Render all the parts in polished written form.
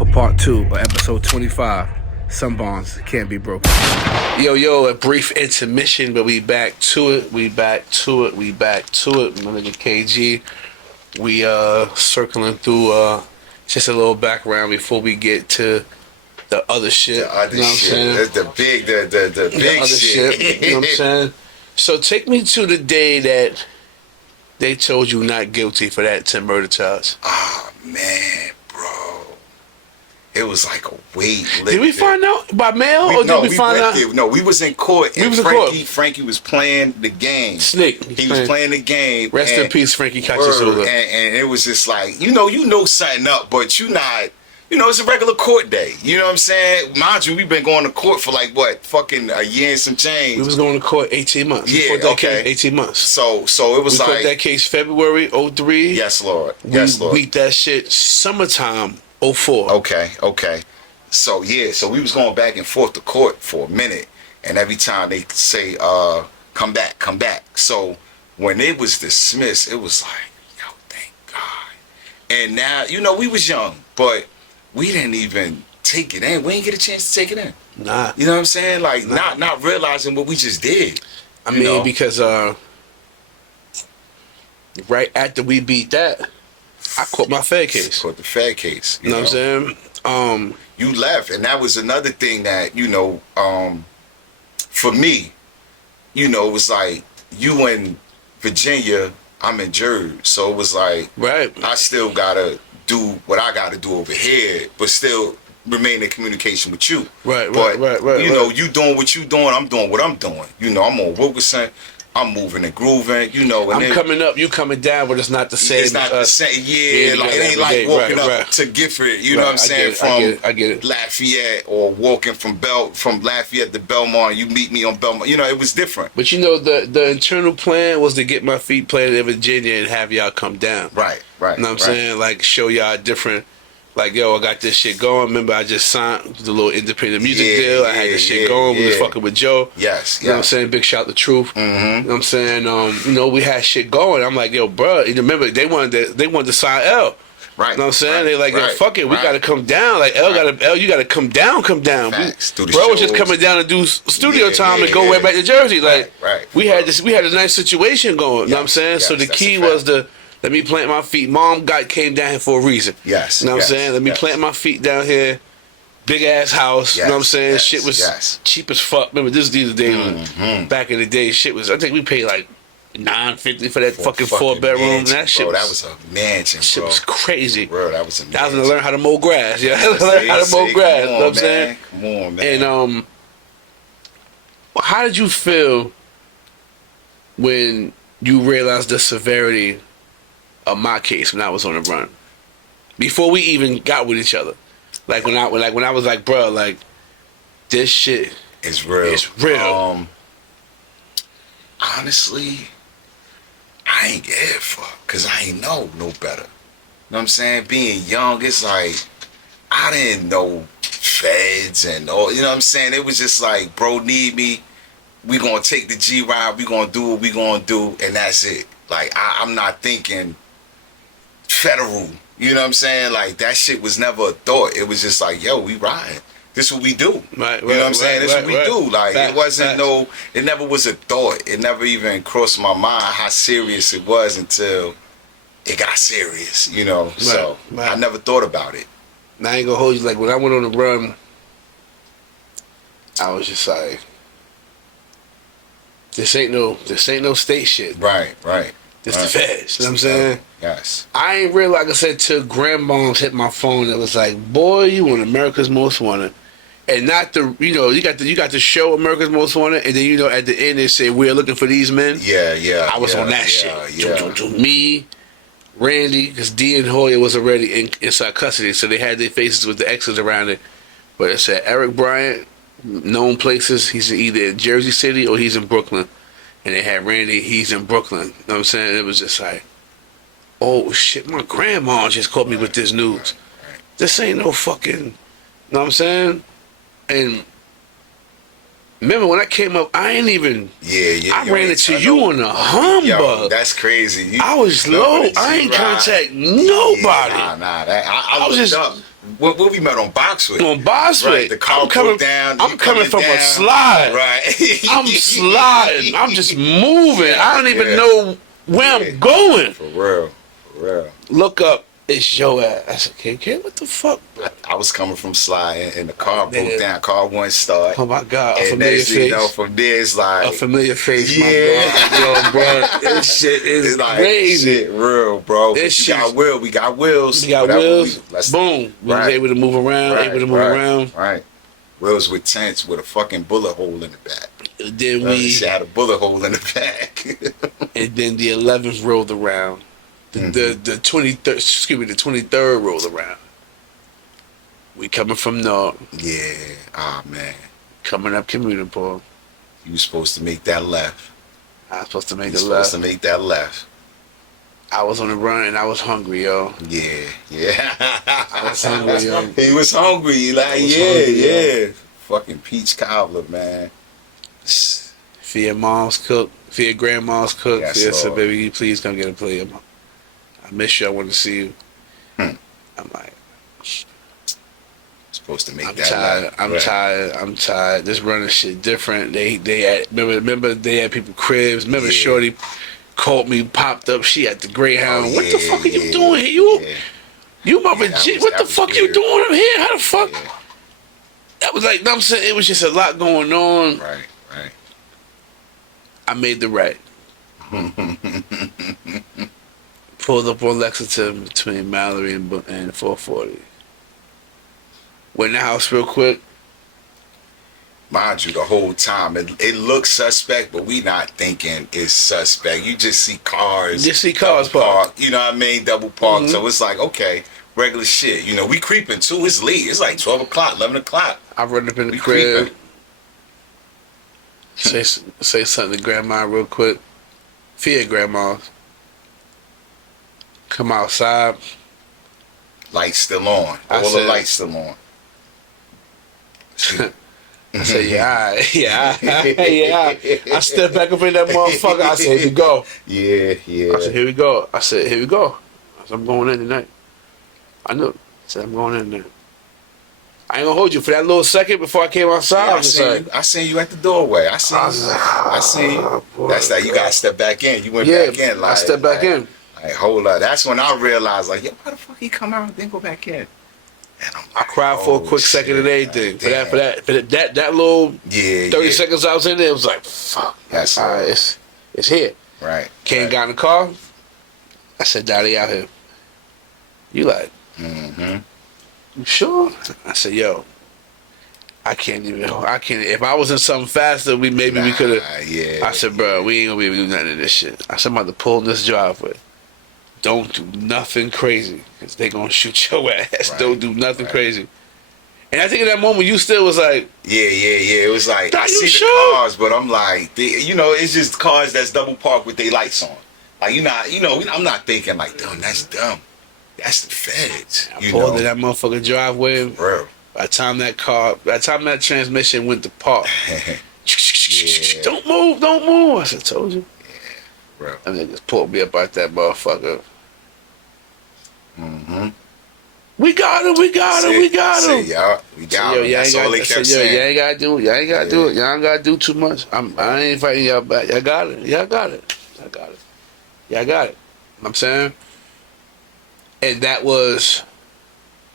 for part 2 of episode 25. Some bonds can't be broken. Yo, a brief intermission, but we back to it. My nigga KG. We circling through just a little background before we get to the other shit. The other you know what shit. I'm saying? That's the big other shit. You know what I'm saying? So take me to the day that they told you not guilty for that 10 murder charge. Oh man, bro. It was like a weight lifted. Did we find out by mail or did we find out? No, we was in court. We And was in court. Frankie was playing the game. Snake. He was playing the game. Rest in peace, Frankie Cacciasula. And it was just like, you know something up, but you not. It's a regular court day. You know what I'm saying? Mind you, we've been going to court for like what, fucking a year and some change. We was going to court 18 months. Yeah, okay. 18 months. So it was we like caught that case February 03. Yes, Lord. We Yes, Lord. beat that shit summertime 04. Okay. So we was going back and forth to court for a minute, and every time they say, come back. So when it was dismissed, it was like, yo, thank God. And now, we was young, but we didn't even take it in. We didn't get a chance to take it in. Nah. You know what I'm saying? Like, not realizing what we just did. I mean, because right after we beat that, I caught my Fed case. Caught the Fed case. You know what I'm saying? You left, and that was another thing that, for me, it was like, you in Virginia, I'm in Jersey. So it was like, right. I still gotta do what I gotta do over here, but still remain in communication with you. Right. You doing what you doing, I'm doing what I'm doing. I'm on Wilkerson, I'm moving and grooving, and I'm coming up, you coming down, but it's not the same. It's not the same, like it ain't like walking up to Gifford, you know what I'm saying, I get it. Lafayette, or walking from Lafayette to Belmont, you meet me on Belmont, it was different. But the internal plan was to get my feet planted in Virginia and have y'all come down. Right. You know what I'm saying? Like, show y'all different. Like, yo, I got this shit going. Remember, I just signed the little independent music deal. I had this shit going. We was fucking with Joe. Yes. You know what I'm saying? Big shout to Truth. Mm-hmm. You know what I'm saying? We had shit going. I'm like, yo, bro. Remember, they wanted to sign L. Right. You know what I'm saying? They like, yo, fuck it. We got to come down. Like, L, you got to come down. Facts. Bro was just coming down to do studio time and go way back to Jersey. Like, we had a nice situation going. You know what I'm saying? So the key was let me plant my feet. Mom came down here for a reason. Yes. You know what I'm saying? Let me plant my feet down here. Big ass house. You know what I'm saying? Shit was cheap as fuck. Remember, these days, back in the day, shit was, I think we paid like $950 for that fucking 4-bedroom. Mansion, that shit that was a mansion, shit was crazy. Bro, that was a mansion. That was to learn how to mow grass. Yeah, learn how to mow grass. You know what I'm saying? Come on, man. And how did you feel when you realized the severity of my case when I was on the run, before we even got with each other? Like when I was like, bro, like, this shit is real. It's real. Honestly, I ain't give a fuck, cause I ain't know no better. You know what I'm saying? Being young, it's like I didn't know feds and all. You know what I'm saying? It was just like, bro, need me. We gonna take the G ride. We gonna do what we gonna do, and that's it. Like I'm not thinking federal. You know what I'm saying? Like, that shit was never a thought. It was just like, yo, we ride. This what we do. Right, you know what I'm saying? This what we do. Like, fact, it wasn't it never was a thought. It never even crossed my mind how serious it was until it got serious, So I never thought about it. Now I ain't gonna hold you. Like, when I went on the run, I was just like, this ain't no state shit. Right. This the feds. You know what I'm saying? Yes. I ain't really, like I said, till grandmoms hit my phone. It was like, boy, you on America's Most Wanted. And not the, you got the show America's Most Wanted, and then, at the end they say, we're looking for these men. Yeah. I was on that shit. Me, Randy, because D and Hoya was already inside custody, so they had their faces with the X's around it. But it said Eric Bryant, known places, he's either in Jersey City or he's in Brooklyn. And they had Randy, he's in Brooklyn. You know what I'm saying? It was just like, oh shit, my grandma just called me with this news. This ain't no fucking, you know what I'm saying? And remember when I came up, I ain't even, I ran into you on the humbug. Yo, that's crazy. I was low. I ain't contact nobody. Nah. I was just What we met on Boxwood. On Boxwood. Right, the car broke down. I'm coming from a slide. Right. I'm sliding. I'm just moving. Yeah, I don't even know where I'm going. For real. Look up. It's your ass. I said, KK, what the fuck? I was coming from slide and the car broke Nigga. down. Car wouldn't start. Oh my God, a And familiar next thing you face. know, from there it's like A familiar face, Yeah. my God. Yo, bro, this shit is it's like crazy. shit real, bro. This We shit's- got wheels. We got wheels. We got Whatever wheels. let's- Boom. We was Right. able to move around. Able to move around. Right. Wheels with tents with a fucking bullet hole in the back. Then She had a bullet hole in the back. and then the 11th rolled around. The 23rd, excuse me, the 23rd rolled around. We coming from north, Yeah. Ah, man. coming up Communipaw. You was supposed to make that left. I was supposed to make You was the supposed left. to make that left. I was on the run and I was hungry, yo. Yeah. Yeah. I was hungry, yo. He was hungry. Like, I was yeah, hungry, yeah. Fucking peach cobbler, man. For your mom's cook, for your grandma's cook. Yes, Yes, so Lord. baby, you please come get a plate. I miss you. I want to see you. Hmm. I'm like, Supposed to make I'm that tired. left. I'm Right. tired. I'm tired. This running shit different. They had remember they had people cribs. Remember Yeah. Shorty called me, popped up. She at the Greyhound. Oh, What the yeah, fuck are you yeah, doing here? yeah. You mother Yeah, that G. was- What that the was fuck you weird. doing up here? How the fuck? Yeah. That was like, I'm saying it was just a lot going on. Right. Right. I made the right. Pulled up on Lexington between Mallory and 440. Went in the house real quick. Mind you, the whole time it looks suspect, but we not thinking it's suspect. You just see cars. Just see cars double parked. You know what I mean? Double park. Mhm. So it's like, okay, regular shit. You know, we creeping too. It's late. It's like 12 o'clock, 11 o'clock. I run up in the We crib. creeping. Say something to grandma real quick. Fear grandma. Come outside. Lights still on. I All the said- lights still on. I said, yeah, all right. Yeah, yeah. I stepped back up in that motherfucker. I said, here we go. Yeah, yeah. I said, here we go. I said, here we go. I said, I'm going in tonight. I knew. I said, I'm going in there. I ain't gonna hold you for that little second before I came outside. Yeah, I was like, I seen you at the doorway. I seen you. I seen you. boy, That's that. You gotta step back in. You went yeah, back in. Like, I stepped back in. Like, hold up. That's when I realized, like, yo, why the fuck he come out and then go back in? And I'm I like, cried for a oh, quick second and shit, everything. damn. For that little Yeah, 30 yeah. seconds I was in there, it was like, fuck. That's All right, it's here. right. Kane right. got in the car. I said, Daddy out here. You like, Mm-hmm. you sure? I said, yo, I can't. If I was in something faster, we could have. Yeah. I said, bro, we ain't gonna be able to do nothing of this shit. I said, I'm about to pull in this driveway. Don't do nothing crazy, because they gonna shoot your ass. Right, Don't do nothing right. crazy. And I think in that moment, you still was like, Yeah. It was like, Are I you see sure? the cars, but I'm like, it's just cars that's double parked with their lights on. Like, I'm not thinking like, damn, that's dumb. That's the feds. I You pulled know? in that motherfucking driveway. Real. By the time that transmission went to park, Yeah. don't move. I said, told you. Real. And they just pulled me up out that motherfucker. Mm-hmm. We got him. We got him. We got him. Yeah, we got Yo, him. That's all they kept yo, saying. you ain't gotta do it. Y'all ain't gotta do Yeah. it. Y'all ain't gotta do too much. I ain't fighting y'all back. Y'all got it. Y'all got it. Y'all got it. Y'all got it. You know what I'm saying? And that was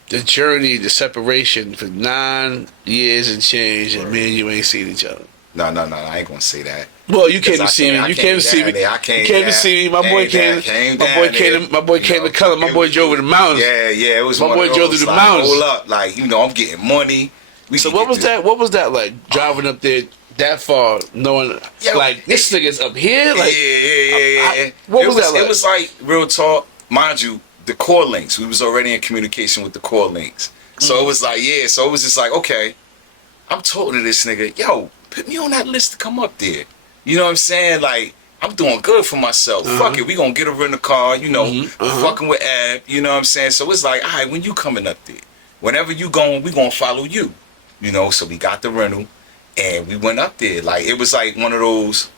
the journey, the separation for 9 years and change, and me and you ain't seen each other. No, I ain't gonna say that. Well, you came Because to see me. I You came to see down me. there. I You came came to down- see me. My boy came. came My down boy there. came. My boy came to color. My it boy was- drove to the mountains. Yeah, it was My one boy of drove those, through the like, mountains. Hold up, like, I'm getting money. So what was that? What was that like? Driving up there that far, knowing Yeah, like this nigga's up here. Like, yeah. what was that like? It was like real talk, mind you. The core links. We was already in communication with the core links. So it was like, So it was just like, okay, I'm talking to this nigga. Yo, put me on that list to come up there. You know what I'm saying? Like, I'm doing good for myself. Fuck it, we gonna get her in the car. Fucking with Ab. You know what I'm saying? So it's like, all right, when you coming up there, whenever you going, we gonna follow you. So we got the rental and we went up there. Like, it was like one of those,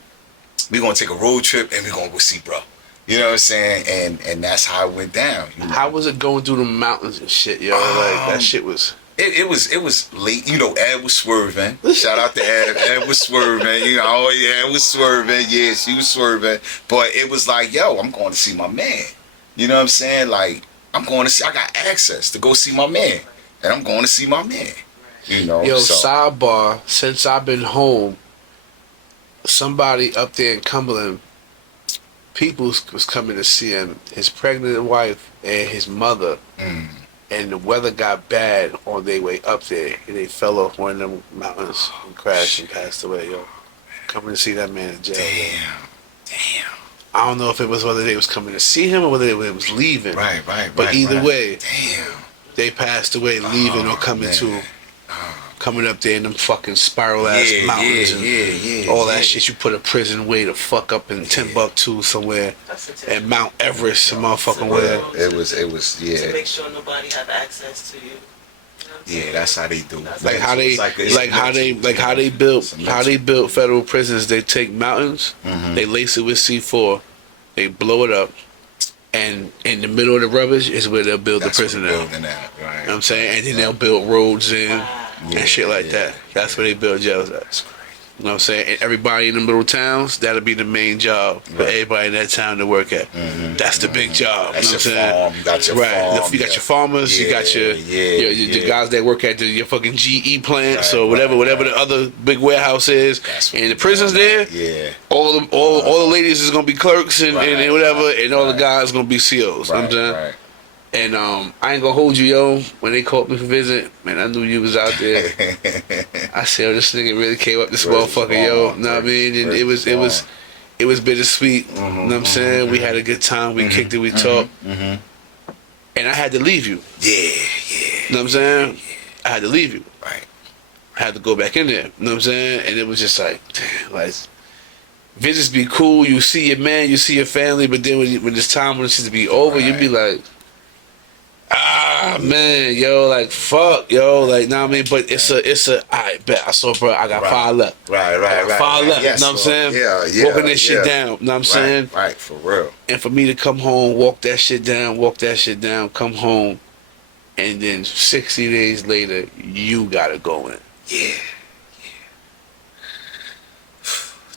we gonna take a road trip and we gonna go see bro. You know what I'm saying? And that's how it went down. You know? How was it going through the mountains and shit, yo? Like that shit was. It was late. You know, Ed was swerving. Shout out to Ed. Ed was swerving. You know, oh yeah, Ed was swerving. Yeah, she was swerving. But it was like, yo, I'm going to see my man. You know what I'm saying? Like, I got access to go see my man. And I'm going to see my man. You know, yo, so. Sidebar, since I've been home, somebody up there in Cumberland, people was coming to see him, his pregnant wife and his mother. And the weather got bad on their way up there, and they fell off one of them mountains and crashed and passed away, yo. Coming to see that man in jail. Damn. I don't know if it was whether they was coming to see him or whether they was leaving. Right. But either way, damn, they passed away leaving or coming to. Coming up there in them fucking spiral ass mountains and all that shit. You put a prison way to fuck up in Timbuktu somewhere, and Mount Everest, some motherfucking way. It was To make sure nobody have access to you. Yeah, that's how they do. Like how they built federal prisons. They take mountains, they lace it with C4, they blow it up, and in the middle of the rubbish is where they'll build the prison at. Right. You know what I'm saying? And then they'll build roads in. And shit like that. That's where they build jails at. You know what I'm saying? And everybody in them little towns, that'll be the main job for everybody in that town to work at. That's the big job. That's you know what I'm saying? farm. You got your farm. You got your farmers. You got your guys that work at your fucking GE plants or whatever the other big warehouse is. And the prisons there. Yeah. All the ladies is gonna be clerks and whatever, and all the guys gonna be COs. You know what I'm saying? Right. And I ain't gonna hold you, yo. When they called me for visit, man, I knew you was out there. I said, oh, this nigga really came up this motherfucker, yo. Know what I mean? And it was bittersweet. You know what I'm saying? We had a good time. We kicked it. We talked. And I had to leave you. Yeah. You know what I'm saying? I had to leave you. Right. I had to go back in there. You know what I'm saying? And it was just like, damn, like, visits be cool. You see your man, you see your family, but then when it's time when it's to be over, you be like, man, yo, like fuck, yo, like, know what I mean? But it's a I bet. I saw, bro, I got 5 left. Right. 5 left. Yes, know what I'm saying? Yeah. Walking this shit down. Know what I'm saying? Right, for real. And for me to come home, walk that shit down, come home, and then 60 days later, you gotta go in. Yeah.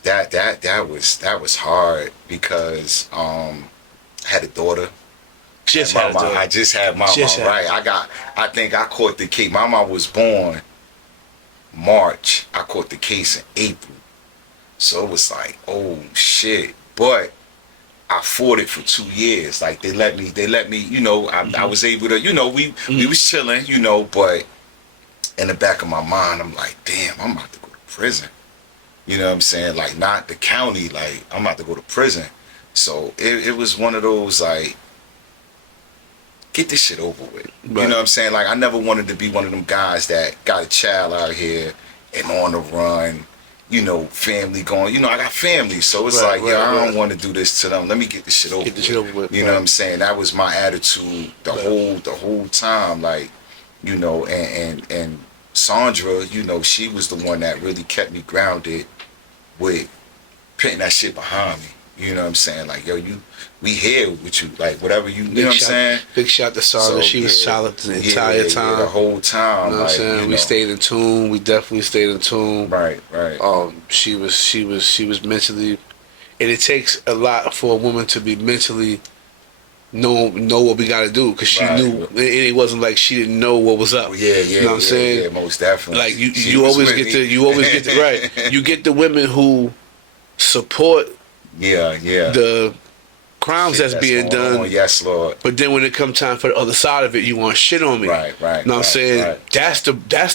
That was hard because I had a daughter. I just had my mom, right? I think I caught the case. My mom was born March. I caught the case in April. So it was like, oh shit. But I fought it for 2 years. Like they let me, you know, I was able to, you know, we was chilling, you know, but in the back of my mind, I'm like, damn, I'm about to go to prison. You know what I'm saying? Like, not the county, like, I'm about to go to prison. So it was one of those, like, get this shit over with. Right. You know what I'm saying? Like, I never wanted to be one of them guys that got a child out here and on the run, you know, family going. You know, I got family, so it's I don't want to do this to them. Let me get this shit over with. You know what I'm saying? That was my attitude the whole time. Like, you know, and Sandra, you know, she was the one that really kept me grounded with putting that shit behind me. You know what I'm saying? Like, yo, we here with you. Like, whatever you know what I'm saying? Big shout to Sandra. So, she was solid the entire time. The whole time. You know what I'm saying? We stayed in tune. We definitely stayed in tune. Right. She was mentally, and it takes a lot for a woman to be mentally know what we got to do, because she knew, and it wasn't like she didn't know what was up. You know what I'm saying? Yeah, most definitely. Like you always get the right. You get the women who support the crimes that's being done. Yes, Lord. But then when it come time for the other side of it, you want shit on me. Right. You know what I'm saying? Right. That's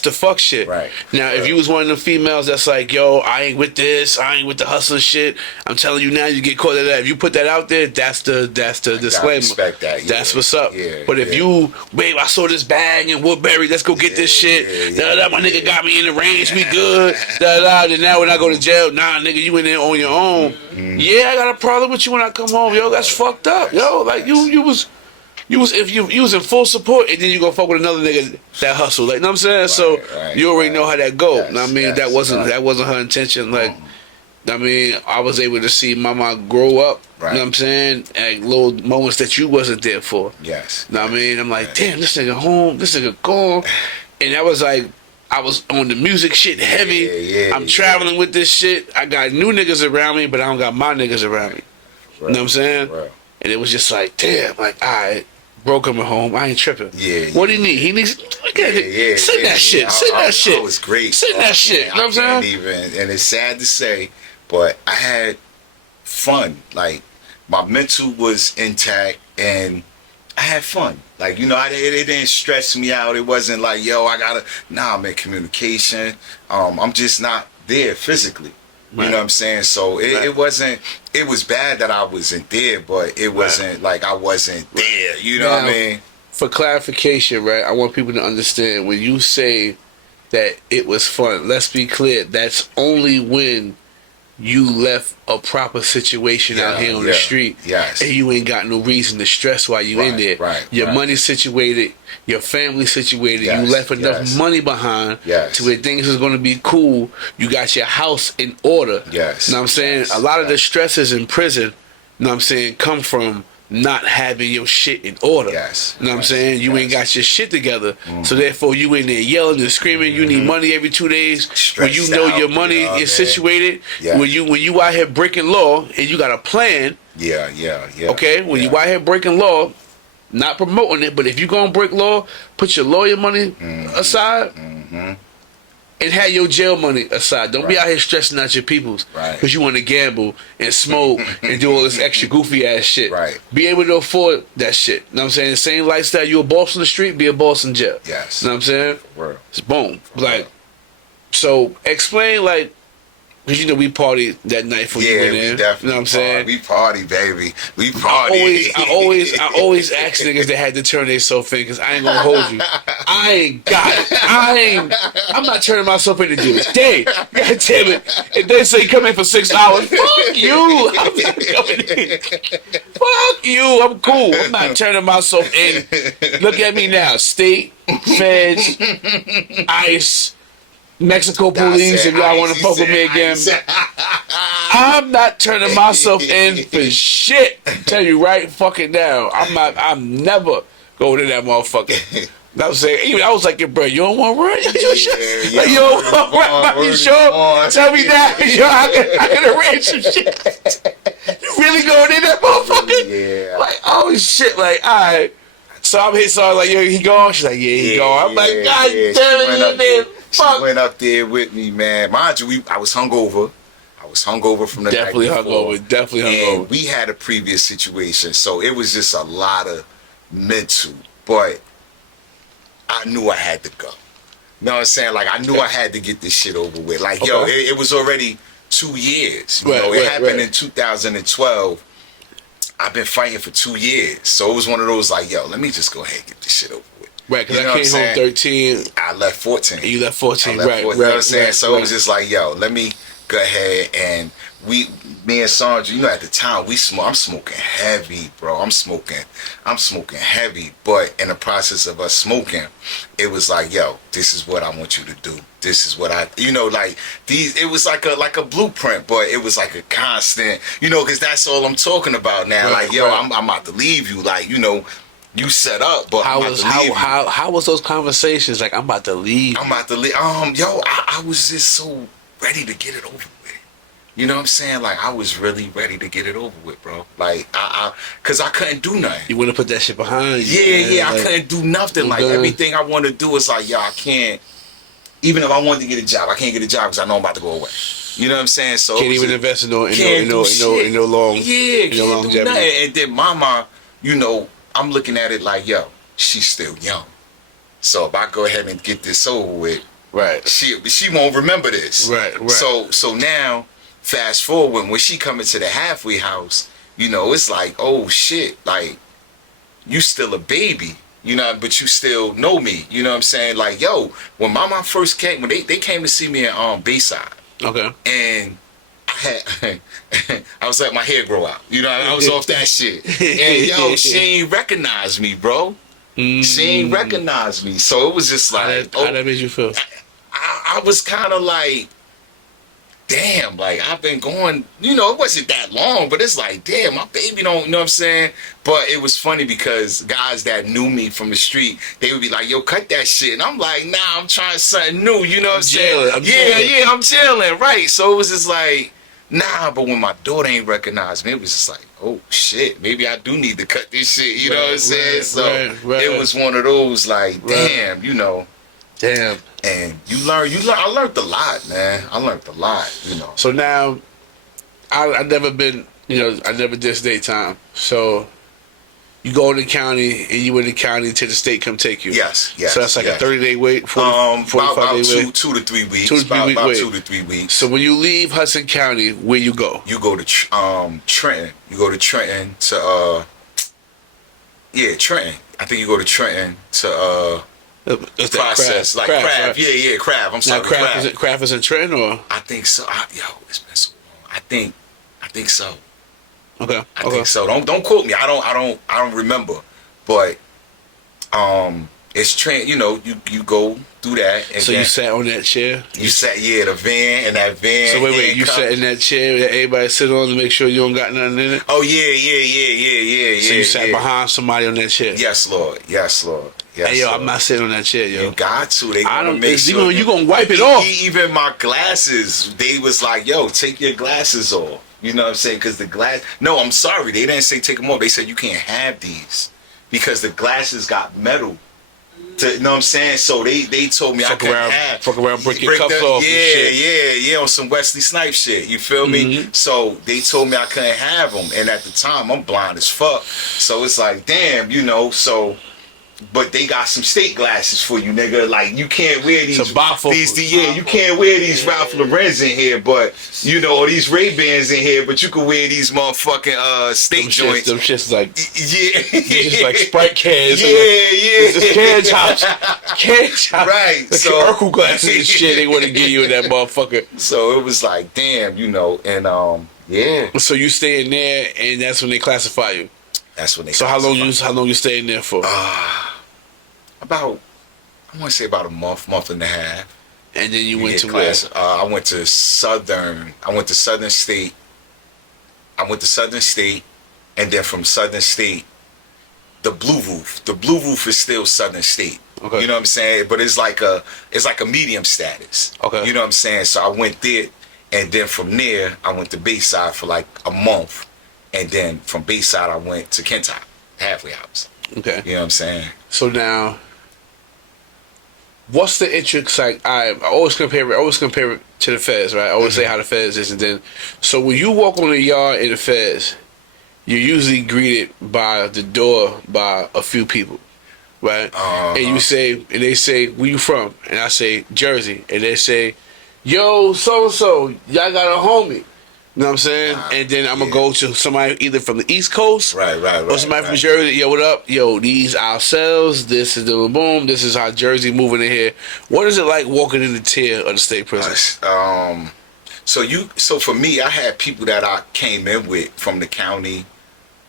the fuck shit. Right. Now, if you was one of the females that's like, yo, I ain't with this, I ain't with the hustle shit, I'm telling you now, you get caught at that. If you put that out there, that's the disclaimer. Respect that. Yeah. That's what's up. Yeah, but if you, babe, I saw this bag in Woodbury, let's go get this shit. My nigga got me in the range, we good. Then now when I go to jail, nah, nigga, you in there on your own. Yeah, I got a problem with you when I come home, yo. That's fucked up, yo. Like you was if you was in full support, and then you gonna fuck with another nigga that hustle. Like, you know what I'm saying? You already know how that go. Know what I mean? That wasn't her intention. Like, I mean, I was able to see mama grow up. Right. You know what I'm saying? At little moments that you wasn't there for. Yes. You know what I mean? I'm like, Yes. damn, this nigga home, this nigga gone. And that was like, I was on the music shit heavy. Yeah, I'm traveling with this shit. I got new niggas around me, but I don't got my niggas around me. You know what I'm saying? Right. And it was just like, damn, like, alright, bro coming home, I ain't tripping. Yeah. What do he need? He needs, Yeah. send that shit, send that shit. It was great. Send that shit. You know what I'm saying? Even, and it's sad to say, but I had fun. Like, my mental was intact, and I had fun. Like, you know, it didn't stress me out. It wasn't like, yo, I'm in communication. I'm just not there physically. You Right. know what I'm saying? So it was bad that I wasn't there, but it wasn't like I wasn't there. You know what I Now, mean? For clarification, right, I want people to understand when you say that it was fun, let's be clear, that's only when you left a proper situation out here on the street. Yes. And you ain't got no reason to stress while you in Right, there. right, Your right. money situated, your family situated, Yes, you left enough yes. money behind Yes. to where things is gonna be cool. You got your house in order. Yes, You know what I'm saying? yes, A lot of the yes. stresses in prison, you know what I'm saying, come from not having your shit in order. Yes, You know what I'm yes, saying? You ain't yes. got your shit together. So therefore you in there yelling and screaming, you need money every 2 days. When you Stressed know out, your money you know, man. is situated, Yeah. when you out here breaking law and you got a plan, Yeah. okay? When yeah. you out here breaking law, not promoting it, but if you gonna break law, put your lawyer money aside and have your jail money aside. Don't be Right. out here stressing out your peoples Right. because you want to gamble and smoke and do all this extra goofy ass shit. Right. Be able to afford that shit. You know what I'm saying? The same lifestyle, you a boss on the street, be a boss in jail. Yes. You know what I'm saying? Word. It's boom. Like, so explain, like, because you know we partied that night for you Yeah, in we there. definitely You know what I'm saying? We party, baby. We party. I always ask niggas that had to turn themselves in because I ain't gonna hold you. I ain't got it. I'm not turning myself in to do it. Dang, God damn it. If they say come in for 6 hours, fuck you. I'm not coming in. Fuck you. I'm cool. I'm not turning myself in. Look at me now. State, feds, ICE, Mexico police, if y'all want to fuck with me again. I'm not turning myself in for shit. Tell you right fucking now. I'm never going to that motherfucker. I was saying, even I was like, yo, bro, you don't want to run? Yeah, Like, you don't want to run? You sure? Tell me that. Yo, I can arrange some shit. You really going in that motherfucker? Yeah. Like, oh shit, like, alright. So I'm hit, so I was like, yo, he gone? She's like, yeah, he gone. I'm like, God yeah, damn she went it, up you did. She Fuck. went up there with me, man. Mind you, I was hungover. I was hungover from the Definitely night before. Definitely And hungover. we had a previous situation, so it was just a lot of mental. But I knew I had to go. You know what I'm saying? Like, I knew I had to get this shit over with. Like, yo, Okay. it was already 2 years. You Right, know, it right, happened right. in 2012. I've been fighting for 2 years. So it was one of those, like, yo, let me just go ahead and get this shit over with. Right, because You know I what came I'm home saying? 13. I left 14. And you left 14, I left right, 14, you know what I'm saying? right, So right. it was just like, yo, let me go ahead and me and Sandra, you know, at the time I'm smoking heavy, bro. I'm smoking heavy. But in the process of us smoking, it was like, yo, this is what I want you to do. This is what like it was like a blueprint, but it was like a constant, because that's all I'm talking about now. Right, like, yo, right. I'm about to leave you, like, you set up, but I'm about to leave you. How was those conversations? Like, I'm about to leave. I'm about to leave. I was just so ready to get it over with. You know what I'm saying? Like, I was really ready to get it over with, bro. Like, cause I couldn't do nothing. You want to put that shit behind you. Yeah, man. I couldn't do nothing. Like, good. everything I want to do is like, yo, I can't. Even if I wanted to get a job, I can't get a job because I know I'm about to go away. You know what I'm saying? So Can't it was even a- invest in no long. Yeah, in no can't do longevity. nothing. And then mama, I'm looking at it like, yo, she's still young. So if I go ahead and get this over with, Right. she won't remember this. Right. So now, fast forward, when she come into the halfway house, it's like, oh shit, like, you still a baby, but you still know me. You know what I'm saying? Like, yo, when mama first came, when they came to see me in Bayside, Okay. and I was letting my hair grow out. I was off that shit. And yo, she ain't recognize me, bro. She ain't recognize me. So it was just How like, that made you feel? I was kind of like, damn, like I've been going, it wasn't that long, but it's like, damn, my baby don't, you know what I'm saying? But it was funny because guys that knew me from the street, they would be like, yo, cut that shit. And I'm like, nah, I'm trying something new, you know what I'm saying? I'm chilling, right. So it was just like, nah, but when my daughter ain't recognized me, it was just like, oh shit, maybe I do need to cut this shit, you know what I'm saying? So it was one of those like, damn, Damn. And you learn. I learned a lot, man. I learned a lot, So now, I never been, I never did state time. So you go in the county and you in the county till the state come take you. Yes. So that's like a 30-day wait, 45 about day wait. 2 to 3 weeks. 2 to 3 week about wait. 2 to 3 weeks. So when you leave Hudson County, where you go? You go to Trenton. You go to Trenton to Trenton. I think you go to Trenton to It's process that Craft. right? Yeah, Craft. I'm sorry, Now Craft is in Trenton, or I think so. It's been so long. I think so. okay. I think so. Don't quote me. I don't remember. But it's Trenton. You go through that. And So you sat on that chair. You sat the van and that van. So wait, you sat in that chair that everybody sit on to make sure you don't got nothing in it. Oh yeah. So you sat behind somebody on that chair. Yes, Lord. Yes, Hey yo, Lord. I'm not sitting on that chair, yo. You got to. They I gonna don't. make sure You gonna wipe it off. Even my glasses, they was like, "Yo, take your glasses off." You know what I'm saying? Because the glass. No, I'm sorry. They didn't say take them off. They said you can't have these because the glasses got metal. You know what I'm saying? So they told me I couldn't have. Fuck around, break your cuffs off. Yeah, on some Wesley Snipes shit. You feel me? So they told me I couldn't have them, and at the time I'm blind as fuck. So it's like, damn, so. But they got some state glasses for you, nigga. Like you can't wear these. You can't wear these Ralph Lauren's in here, but or these Ray-Bans in here. But you can wear these motherfucking state joints. Them shits like just like Sprite cans. Yeah. It's just can chops. Right. The So Urkel glasses and shit they want to give you in that motherfucker. So it was like, damn, and yeah. So you stay in there, and that's when they classify you. That's when they. So how long you stay in there for? About, I want to say about a month and a half. And then you went to where? I went to Southern State. And then from Southern State, the Blue Roof. The Blue Roof is still Southern State. Okay. You know what I'm saying? But it's like a medium status. Okay. You know what I'm saying? So I went there, and then from there I went to Bayside for like a month, and then from Bayside I went to Kentucky, halfway house. Okay. You know what I'm saying? So now, what's the interest? Like I always compare it to the Feds, right? I always say how the Feds is, and then so when you walk on the yard in the Feds, you're usually greeted by the door by a few people, right? And you say, and they say, "Where you from?" And I say, "Jersey," and they say, "Yo, so and so, y'all got a homie." You know what I'm saying? And then I'm going to go to somebody either from the East Coast. Right. Or somebody from Jersey. Yo, what up? Yo, these ourselves. This is the boom. This is how Jersey moving in here. What is it like walking in the tier of the state prison? So for me, I had people that I came in with from the county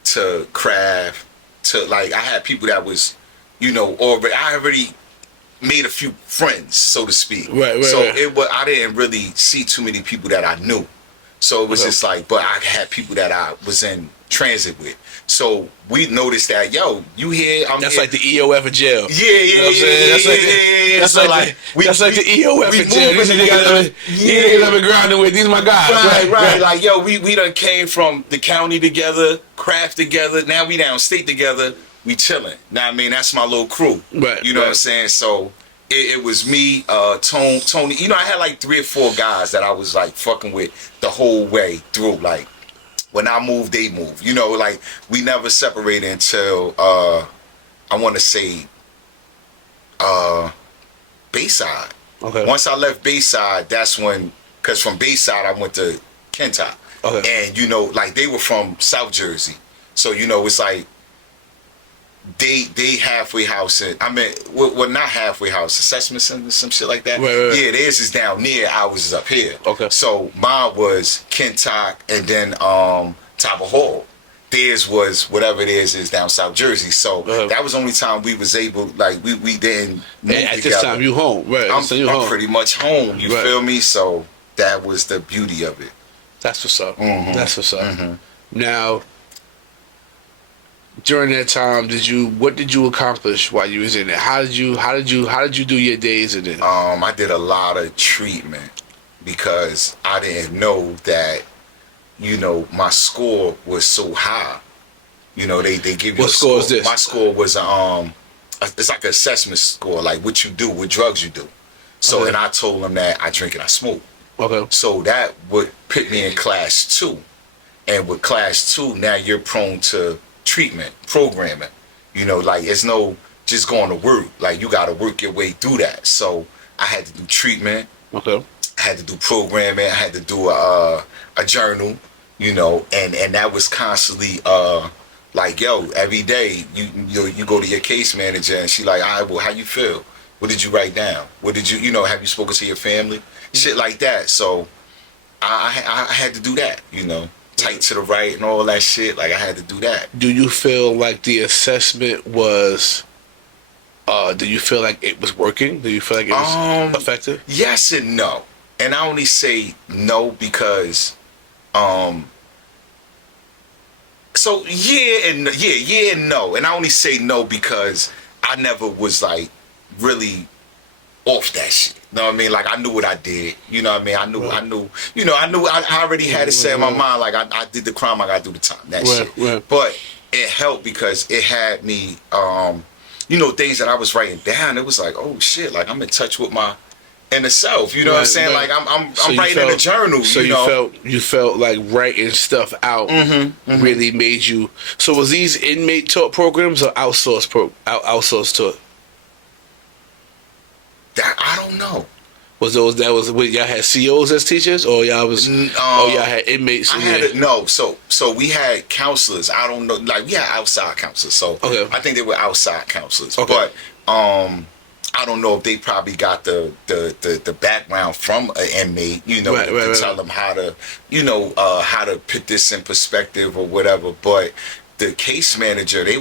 to Craft to like, I had people that was, already, I already made a few friends, so to speak. Right. I didn't really see too many people that I knew. So it was just like, but I had people that I was in transit with. So we noticed that, yo, you here? That's like the EOF of jail. Yeah. You know what I'm saying? That's like the EOF of jail. These niggas I've been grinding with. These are my guys. Right. Like, yo, we done came from the county together, Craft together. Now we downstate together. We chilling. Now, I mean, that's my little crew. Right. You know what I'm saying? So it was me, Tony. I had like 3 or 4 guys that I was like fucking with the whole way through. Like when I moved, they moved. Like we never separated until I want to say Bayside. Okay. Once I left Bayside, that's when, because from Bayside I went to Kentucky. Okay. And like they were from South Jersey, so it's like. They halfway house in, well not halfway house, assessment center, some shit like that. Right. Yeah, theirs is down near, ours is up here. Okay. So mine was Kentucky and then Taba Hall. Theirs was whatever it is down South Jersey. So that was the only time we was able, like we didn't move at together. this time you home, right? I'm home. pretty much home, you feel me? So that was the beauty of it. That's what's up. Mhm. That's what's up. Mm-hmm. Now, during that time, what did you accomplish while you was in it? How did you do your days in it? I did a lot of treatment because I didn't know that, my score was so high. They give you What a score is this? My score was it's like an assessment score, like what you do, what drugs you do. So, Okay. and I told them that I drink and I smoke. Okay. So that would put me in class 2. And with class 2, now you're prone to treatment, programming. Like it's no just going to work. Like you got to work your way through that. So I had to do treatment. Okay. I had to do programming. I had to do a journal, and that was constantly like, yo, every day you go to your case manager and she like, all right, well, how you feel? What did you write down? What did you, have you spoken to your family? Shit like that. So I had to do that, tight to the right and all that shit. Like I had to do that. Do you feel like the assessment was? Do you feel like it was working? Do you feel like it was effective? Yes and no. And I only say no because so yeah and no. And I only say no because I never was like really off that shit. You know what I mean? Like I knew what I did. You know what I mean? I knew. I already had it set in my mind. Like I did the crime, I gotta do the time. That shit. Right. But it helped because it had me, things that I was writing down. It was like, oh shit, like I'm in touch with my inner self. You know what I'm saying? Right. Like I'm writing in a journal. So you felt like writing stuff out really made you. So was these inmate taught programs or outsourced taught? That I don't know. Was what y'all had COs as teachers or y'all had inmates? So we had counselors. I don't know, like we had outside counselors. So okay. I think they were outside counselors. Okay. But I don't know if they probably got the background from an inmate, to tell them how to, how to put this in perspective or whatever. But the case manager, they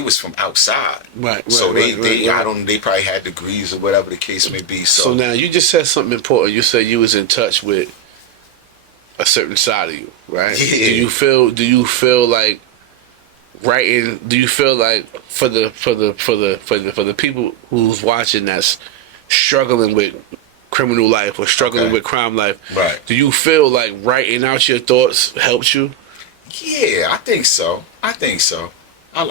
was from outside, so they probably had degrees or whatever the case may be. So now you just said something important. You said you was in touch with a certain side of you, right? Yeah. Do you feel like writing? Do you feel like for the people who's watching that's struggling with criminal life or struggling with crime life, right? Do you feel like writing out your thoughts helps you? Yeah, I think so. I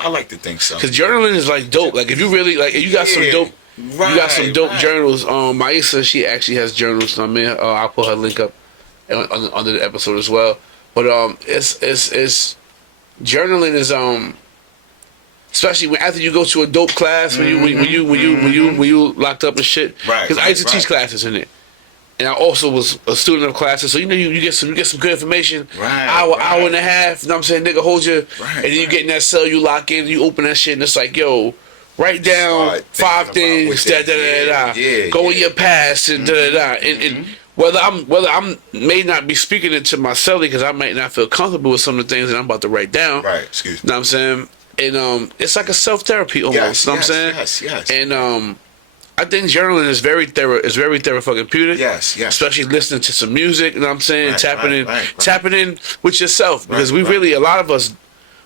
like to think so. Because journaling is like dope. Like if you really like, if you got some dope, you got some dope journals. Maisa, she actually has journals. I mean, I'll put her link up under the episode as well. But it's journaling is especially when after you go to a dope class when you locked up and shit. Right. Because I used to teach classes in it. And I also was a student of classes, so you get some good information. Right. Hour and a half. You know what I'm saying? Nigga hold you, right, and then you get in that cell, you lock in, you open that shit, and it's like, yo, write down 5 things, go in your past and and whether I'm may not be speaking it to my cellie because I might not feel comfortable with some of the things that I'm about to write down. Right. Excuse me. You know what I'm saying? And it's like a self therapy almost. Yes, you know what I'm saying? Yes. And I think journaling is very therapeutic. Yes. Especially listening to some music, you know what I'm saying? Right, tapping in with yourself. Because really, a lot of us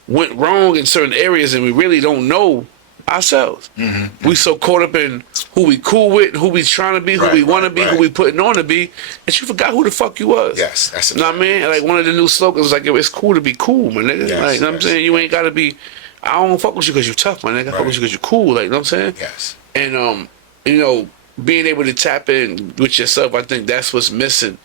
went wrong in certain areas and we really don't know ourselves. Mm-hmm. We so caught up in who we cool with, who we trying to be, who we want to be, who we putting on to be, that you forgot who the fuck you was. Yes, that's you know what I mean? Like one of the new slogans, like, it's cool to be cool, my nigga. Yes, like, you know what I'm saying? You ain't got to be, I don't fuck with you because you tough, my nigga. I fuck with you because you cool, like, you know what I'm saying? Yes. And, being able to tap in with yourself, I think that's what's missing.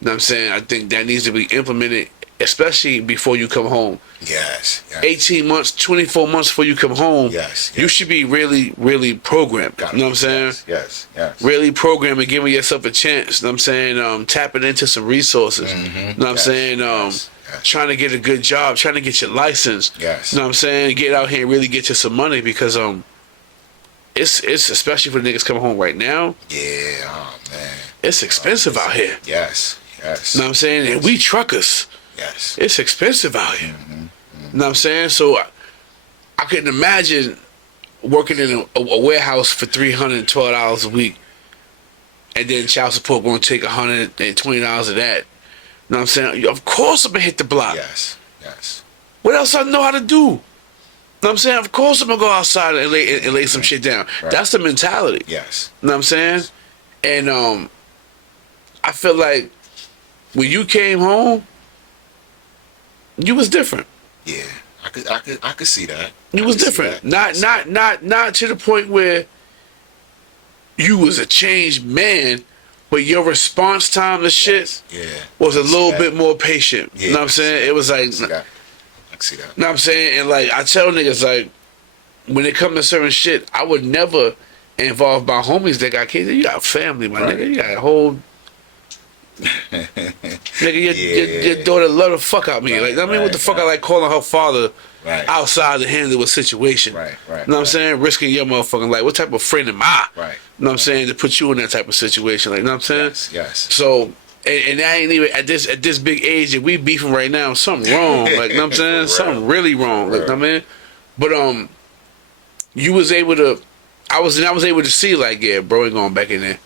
You know what I'm saying? I think that needs to be implemented, especially before you come home. Yes. 18 months, 24 months before you come home, you should be really, really programmed. You know what I'm saying? Yes. Really programmed and giving yourself a chance. You know what I'm saying? Tapping into some resources. Mm-hmm. You know what I'm saying? Trying to get a good job, trying to get your license. Yes. You know what I'm saying? Get out here and really get you some money because it's especially for the niggas coming home right now. Yeah, oh man. It's expensive out here. Yes. You know what I'm saying? And we truckers. Yes. It's expensive out here. Mm-hmm. You know what I'm saying? So I couldn't imagine working in a warehouse for $312 a week and then child support going to take $120 of that. You know what I'm saying? Of course I'm gonna hit the block. Yes. Yes. What else I know how to do? You know what I'm saying? Of course I'm gonna go outside and lay some shit down. Right. That's the mentality. Yes. You know what I'm saying? And I feel like when you came home, you was different. Yeah. I could see that. You was different. Not to the point where you was a changed man, but your response time to shit was a little bit more patient. Yeah. You know what I'm saying? It was like, I can see that. you know what I'm saying? And like I tell niggas, like, when it comes to certain shit, I would never involve my homies that got kids. You got family, my nigga. You got a whole nigga, your daughter love the fuck out me. Like, I mean, what the fuck I like calling her father outside to handle a situation. Right. You know what I'm saying? Risking your motherfucking life. What type of friend am I? Right. You know what I'm saying? To put you in that type of situation. Like, you know what I'm saying? Yes. So, and that ain't even at this big age that we beefing right now. Something wrong. Like, you know what I'm saying? Something really wrong. Like, you know what I mean? But you was able to. I was able to see, like, yeah, bro ain't going back in there.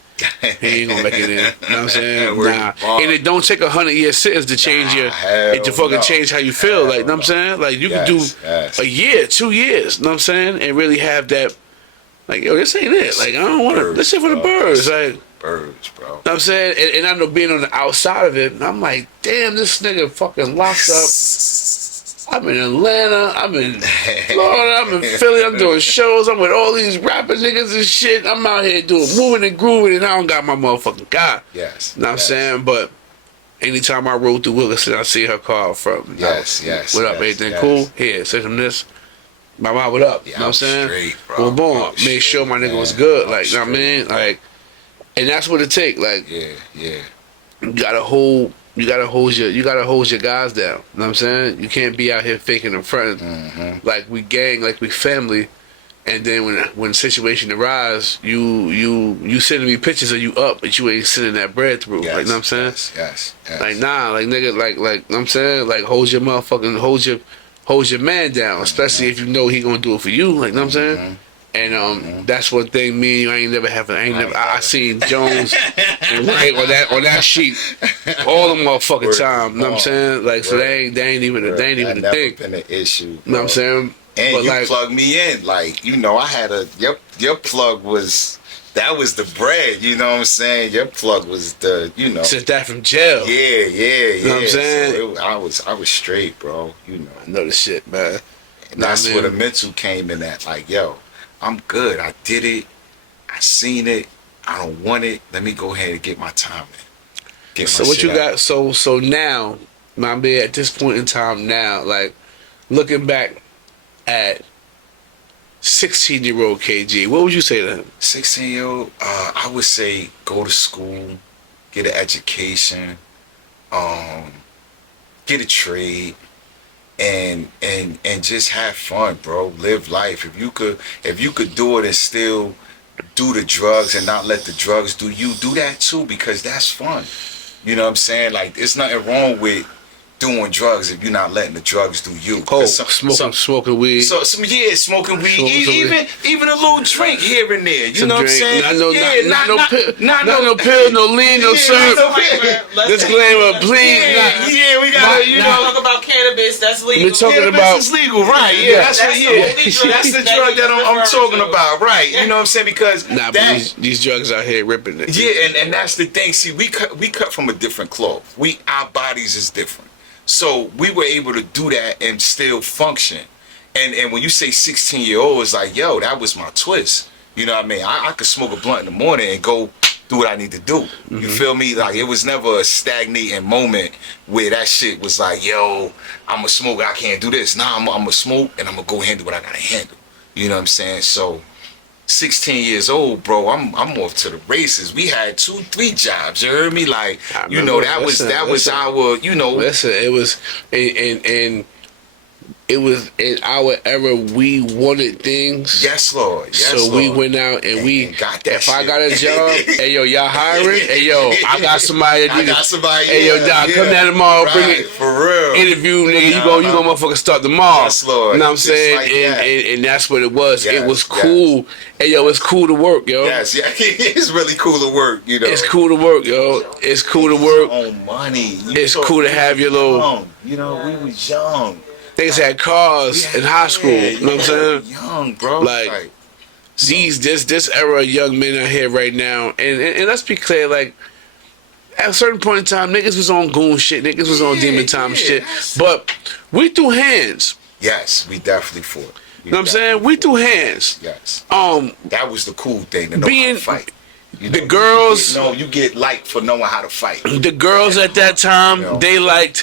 He ain't going back in there. You know what I'm saying? Nah. And it don't take 100-year sentence to change change how you feel. Like, you know what I'm saying? Like, you can do a year, 2 years, you know what I'm saying? And really have that, like, yo, this ain't it. Like, I don't want to, this shit for the birds. Like, birds, bro. You know what I'm saying? And I know being on the outside of it, and I'm like, damn, this nigga fucking locked up. I'm in Atlanta, I'm in Florida, I'm in Philly, I'm doing shows, I'm with all these rapper niggas and shit. I'm out here moving and grooving, and I don't got my motherfucking car. Yes. You know what I'm saying? But anytime I roll through Wilkerson, I see her car from. Yes. What up, everything cool? Here, send him this. My mom, what up? Yeah, you know what I'm saying? Straight, bro. Boom. Made sure my nigga was good. Like, you know what I mean? Like, and that's what it take. Like, yeah. You gotta hold your guys down. You know what I'm saying? You can't be out here faking and fronting like we gang, like we family, and then when the situation arises, you sending me pictures of you up, but you ain't sending that bread through. Yes, like, you know what I'm saying? Yes. Like, nah, like nigga, like you know what I'm saying? Like, hold your man down, especially if you know he gonna do it for you. Like, you know what I'm saying? And that's one thing me and you ain't never have. I seen Jones and Wright on that sheet all the motherfucking time. You know what I'm saying? Like, so they ain't even a thing. Been an issue. You know what I'm saying? And but you like, plugged me in. Like, you know, I had your plug was, that was the bread. You know what I'm saying? Your plug was the, you know. Since that from jail. Yeah. You know what I'm saying? So I was straight, bro. You know. I know the shit, man. And that's where the mental came in at. Like, yo, I'm good. I did it. I seen it. I don't want it. Let me go ahead and get my time in. So what you got? So now, my man, at this point in time now, like looking back at 16-year-old KG, what would you say to him? 16-year-old, I would say go to school, get an education, get a trade. And just have fun, bro. Live life. If you could do it and still do the drugs and not let the drugs do you, do that too, because that's fun. You know what I'm saying? Like, there's nothing wrong with doing drugs if you're not letting the drugs do you. Smoking weed. Smoking weed. Even a little drink here and there. You know what I'm saying? Not no pill, no lean, no syrup. Disclaimer, please. We gotta talk about cannabis. That's legal. We're talking about it's legal, right? That's the drug that I'm talking about, right? You know what I'm saying? Because these drugs out here ripping it. Yeah, and that's the thing. See, we cut from a different cloth. Our bodies is different. So we were able to do that and still function. And when you say 16-year-old, it's like, yo, that was my twist. You know what I mean? I could smoke a blunt in the morning and go do what I need to do. You feel me? Like, it was never a stagnating moment where that shit was like, yo, I'm a smoker, I can't do this. Nah, I'm a smoke and I'm gonna go handle what I gotta handle. You know what I'm saying? So 16 years old, bro, I'm off to the races. We had 2-3 jobs. You heard me? Like, you know, that was our, you know. Listen, it was, and it was in our era. We wanted things. Yes, Lord. Yes, So Lord. we went out and we got that if I shit. got a job, hey yo, y'all hiring? Hey yo, I got somebody that I need got somebody. Hey yo, Doc, come down tomorrow, bring Right, it. for real. Interview, nigga, you gonna motherfucker start tomorrow. Yes, Lord. You know what I'm Just saying? like and, that. and that's what it was. It Yes, was yes. cool. Hey yo, it's cool to work, yo. Yes, yeah, it's really cool to work. You know, It's cool to work, yo. It's cool to Get work. your own money. It's cool to have your little. young. You know, we was young. Niggas had cars in high school. You know what I'm saying? Young, bro. Like, this era of young men out here right now, and let's be clear, like at a certain point in time, niggas was on goon shit, niggas was on demon time shit, but we threw hands. Yes, we definitely fought. You know what I'm saying? We threw hands. Yes. That was the cool thing to know being, how to fight. You the know, girls, you get liked for knowing how to fight. The girls at that time, You know. they liked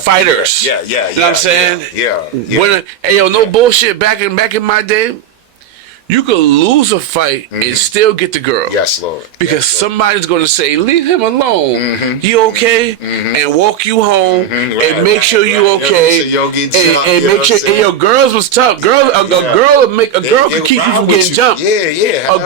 fighters. Yeah. You know what I'm saying? Yeah. When, hey yo, no bullshit. Back in my day, you could lose a fight and still get the girl. Yes, Lord. Because somebody's going to say, leave him alone. You okay? And walk you home and make sure you okay. And make sure. And your girls was tough. Girl, a girl could keep you from getting jumped. Yeah. A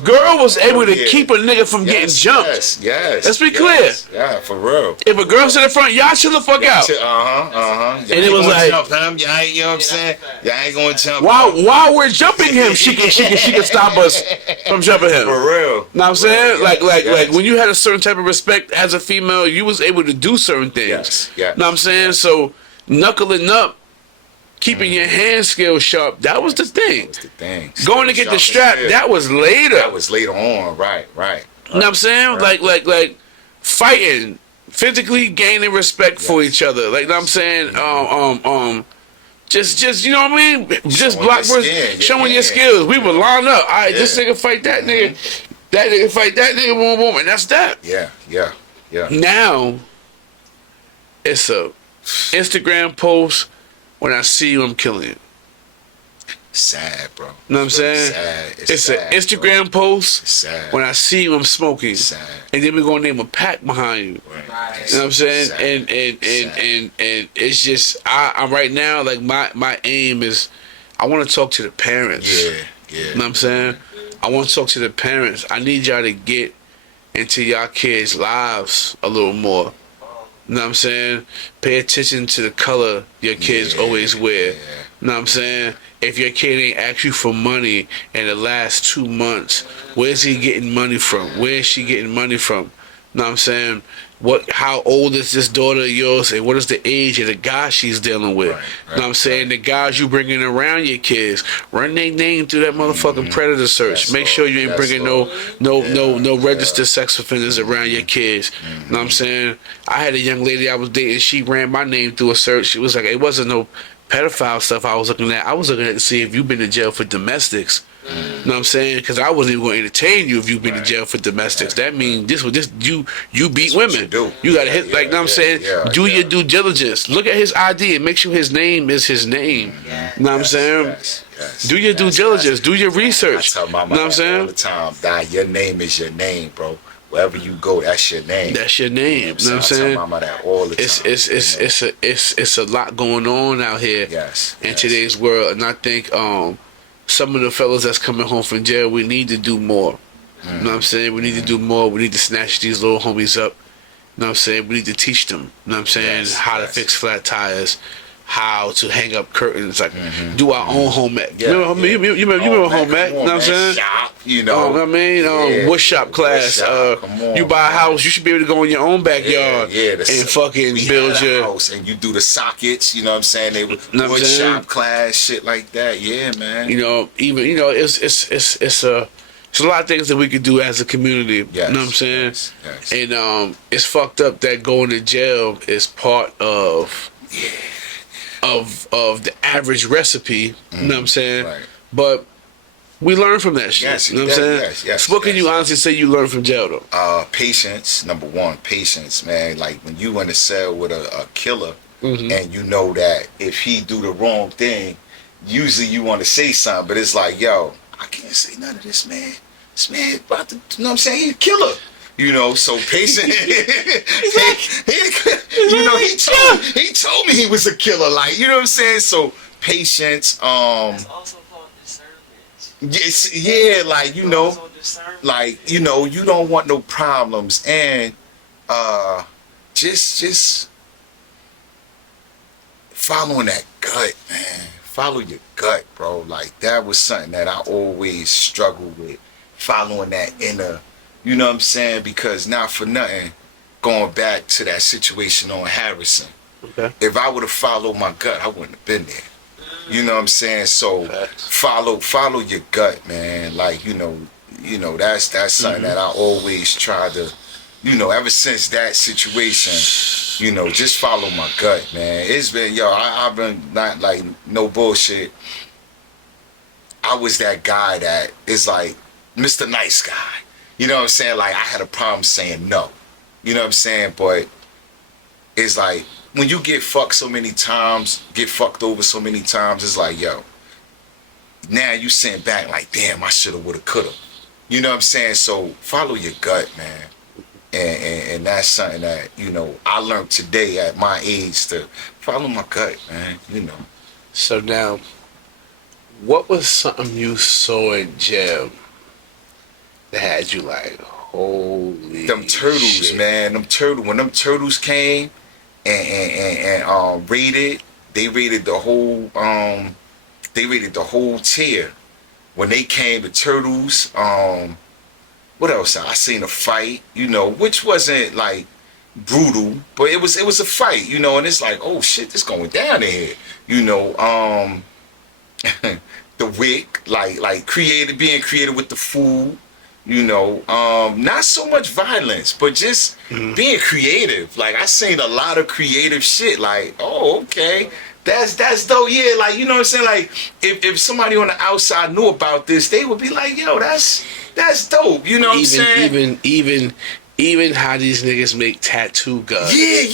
girl was able to keep a nigga from getting jumped. Yes. Let's be clear. Yeah, for real. If a girl's in the front, y'all chill the fuck out. And it was like, jump him. You know what I'm saying? Y'all ain't gonna jump. While we're jumping him, she can stop us from jumping him. For real. Know what I'm saying? Like when you had a certain type of respect as a female, you was able to do certain things. Yes. Know what I'm saying? So knuckling up, keeping your hand skills sharp, that was the thing. Going to get the strap, that was later. That was later on, right. You know what I'm saying? Like fighting, physically gaining respect for each other. Like, know what I'm saying? Just you know what I mean? Just block showing your skills. We would line up. All right, this nigga fight that nigga. That nigga fight that nigga, boom, boom, and that's that. Yeah. Now, it's a Instagram post. When I see you, I'm killing you. Sad, bro. You know what I'm saying? Sad. It's an Instagram post. Sad. When I see you, I'm smoking. Sad. And then we're gonna name a pack behind you. Right. You know what I'm saying? Sad. And it's just I'm right now, like my aim is I want to talk to the parents. Yeah. You know what I'm saying? I want to talk to the parents. I need y'all to get into y'all kids' lives a little more. You know what I'm saying? Pay attention to the color your kids always wear. You know what I'm saying? If your kid ain't asked you for money in the last 2 months, where's he getting money from? Where is she getting money from? You know what I'm saying? How old is this daughter of yours, and what is the age of the guy she's dealing with? Right, You know what I'm saying? The guys you bringing around your kids, run their name through that motherfucking predator search. Yes, Make sure you ain't Yes, bringing no registered sex offenders around your kids. You know what I'm saying? I had a young lady I was dating. She ran my name through a search. It was like, it wasn't no pedophile stuff I was looking at. I was looking at to see if you've been to jail for domestics. You know what I'm saying? Because I wasn't even going to entertain you if you've been to jail for domestics. That means you beat women. You got to hit, like, you know what I'm saying? Do your due diligence. Look at his ID and make sure his name is his name. You know what I'm saying? Yes. Do your due diligence. Do your research. I tell my You know what I'm mom saying? all the time, Dad, your name is your name, bro. Wherever you go, that's your name. That's your name. You know what I'm I saying? tell mama that all the time. It's a lot going on out here in today's world, and I think some of the fellas that's coming home from jail, we need to do more. You know what I'm saying? We need to do more. We need to snatch these little homies up. You know what I'm saying? We need to teach them. You know what I'm saying? How to fix flat tires, how to hang up curtains, like do our own home ec. You remember home ec? You know what I'm saying? Shop, you know. I mean, wood shop class. You buy a house, you should be able to go in your own backyard and fucking build your house, and you do the sockets. You know what I'm saying? They wood shop class, shit like that. Yeah, man. You know, even it's a lot of things that we could do as a community. Yes, you know what I'm saying? Yes. And it's fucked up that going to jail is part of the average recipe. You know what I'm saying? Right. But we learn from that shit. Yes, you know what I'm saying? Yes. So what can you honestly say you learned from jail though? Patience, number one. Patience, man. Like when you in a cell with a killer, and you know that if he do the wrong thing, usually you want to say something, but it's like, yo, I can't say none of this, man. This man about to, you know what I'm saying? He's a killer. You know, so patient. He told me he was a killer. Like, you know what I'm saying? So patience. That's also called discernment. Yes, yeah, like you know, like you know, you don't want no problems, and just following that gut, man. Follow your gut, bro. Like that was something that I always struggled with. Following that inner, you know what I'm saying? Because not for nothing, going back to that situation on Harrison. Okay. If I would have followed my gut, I wouldn't have been there. You know what I'm saying? So follow your gut, man. Like, you know, that's something that I always try to, you know, ever since that situation, you know, just follow my gut, man. It's been, I've been not like no bullshit. I was that guy that is like Mr. Nice Guy. You know what I'm saying? Like I had a problem saying no. You know what I'm saying? But it's like when you get fucked so many times, get fucked over so many times, it's like, yo, now you sitting back like, damn, I shoulda, woulda, coulda. You know what I'm saying? So follow your gut, man. And that's something that, you know, I learned today at my age to follow my gut, man, you know. So now, what was something you saw in jail that had you like, holy Them turtles, shit. man. When them turtles came and raided, they raided the whole tier. When they came, the turtles, what else? I seen a fight, you know, which wasn't like brutal, but it was a fight, you know, and it's like, oh shit, this going down in here. You know, the wick, like being creative with the food, you know, not so much violence, but just being creative. Like I seen a lot of creative shit, like, oh, okay. That's dope, yeah. Like, you know what I'm saying? Like, if somebody on the outside knew about this, they would be like, yo, that's dope. You know what I'm saying? Even how these niggas make tattoo guns. Yeah.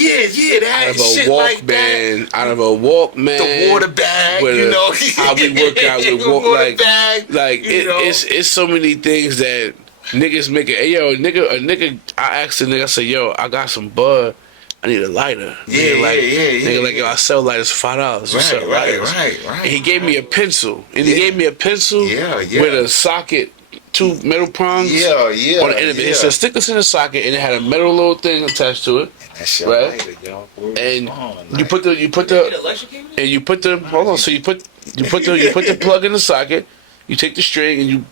That Out of a shit like that. Walkman, out of a Walkman. The water bag, you know. How we work out with water bag. Like it's so many things that niggas make it. Hey, yo, a nigga. I asked the nigga. I said, yo, I got some bud. I need a lighter. Nigga, like, yo, I sell lighters for $5. Right. And he gave me a pencil. And he gave me a pencil with a socket, two metal prongs on the end of it. He said, stick this in the socket, and it had a metal little thing attached to it. That's your lighter, yo. And you put the hold on. So you put the plug in the socket. You take the string and you.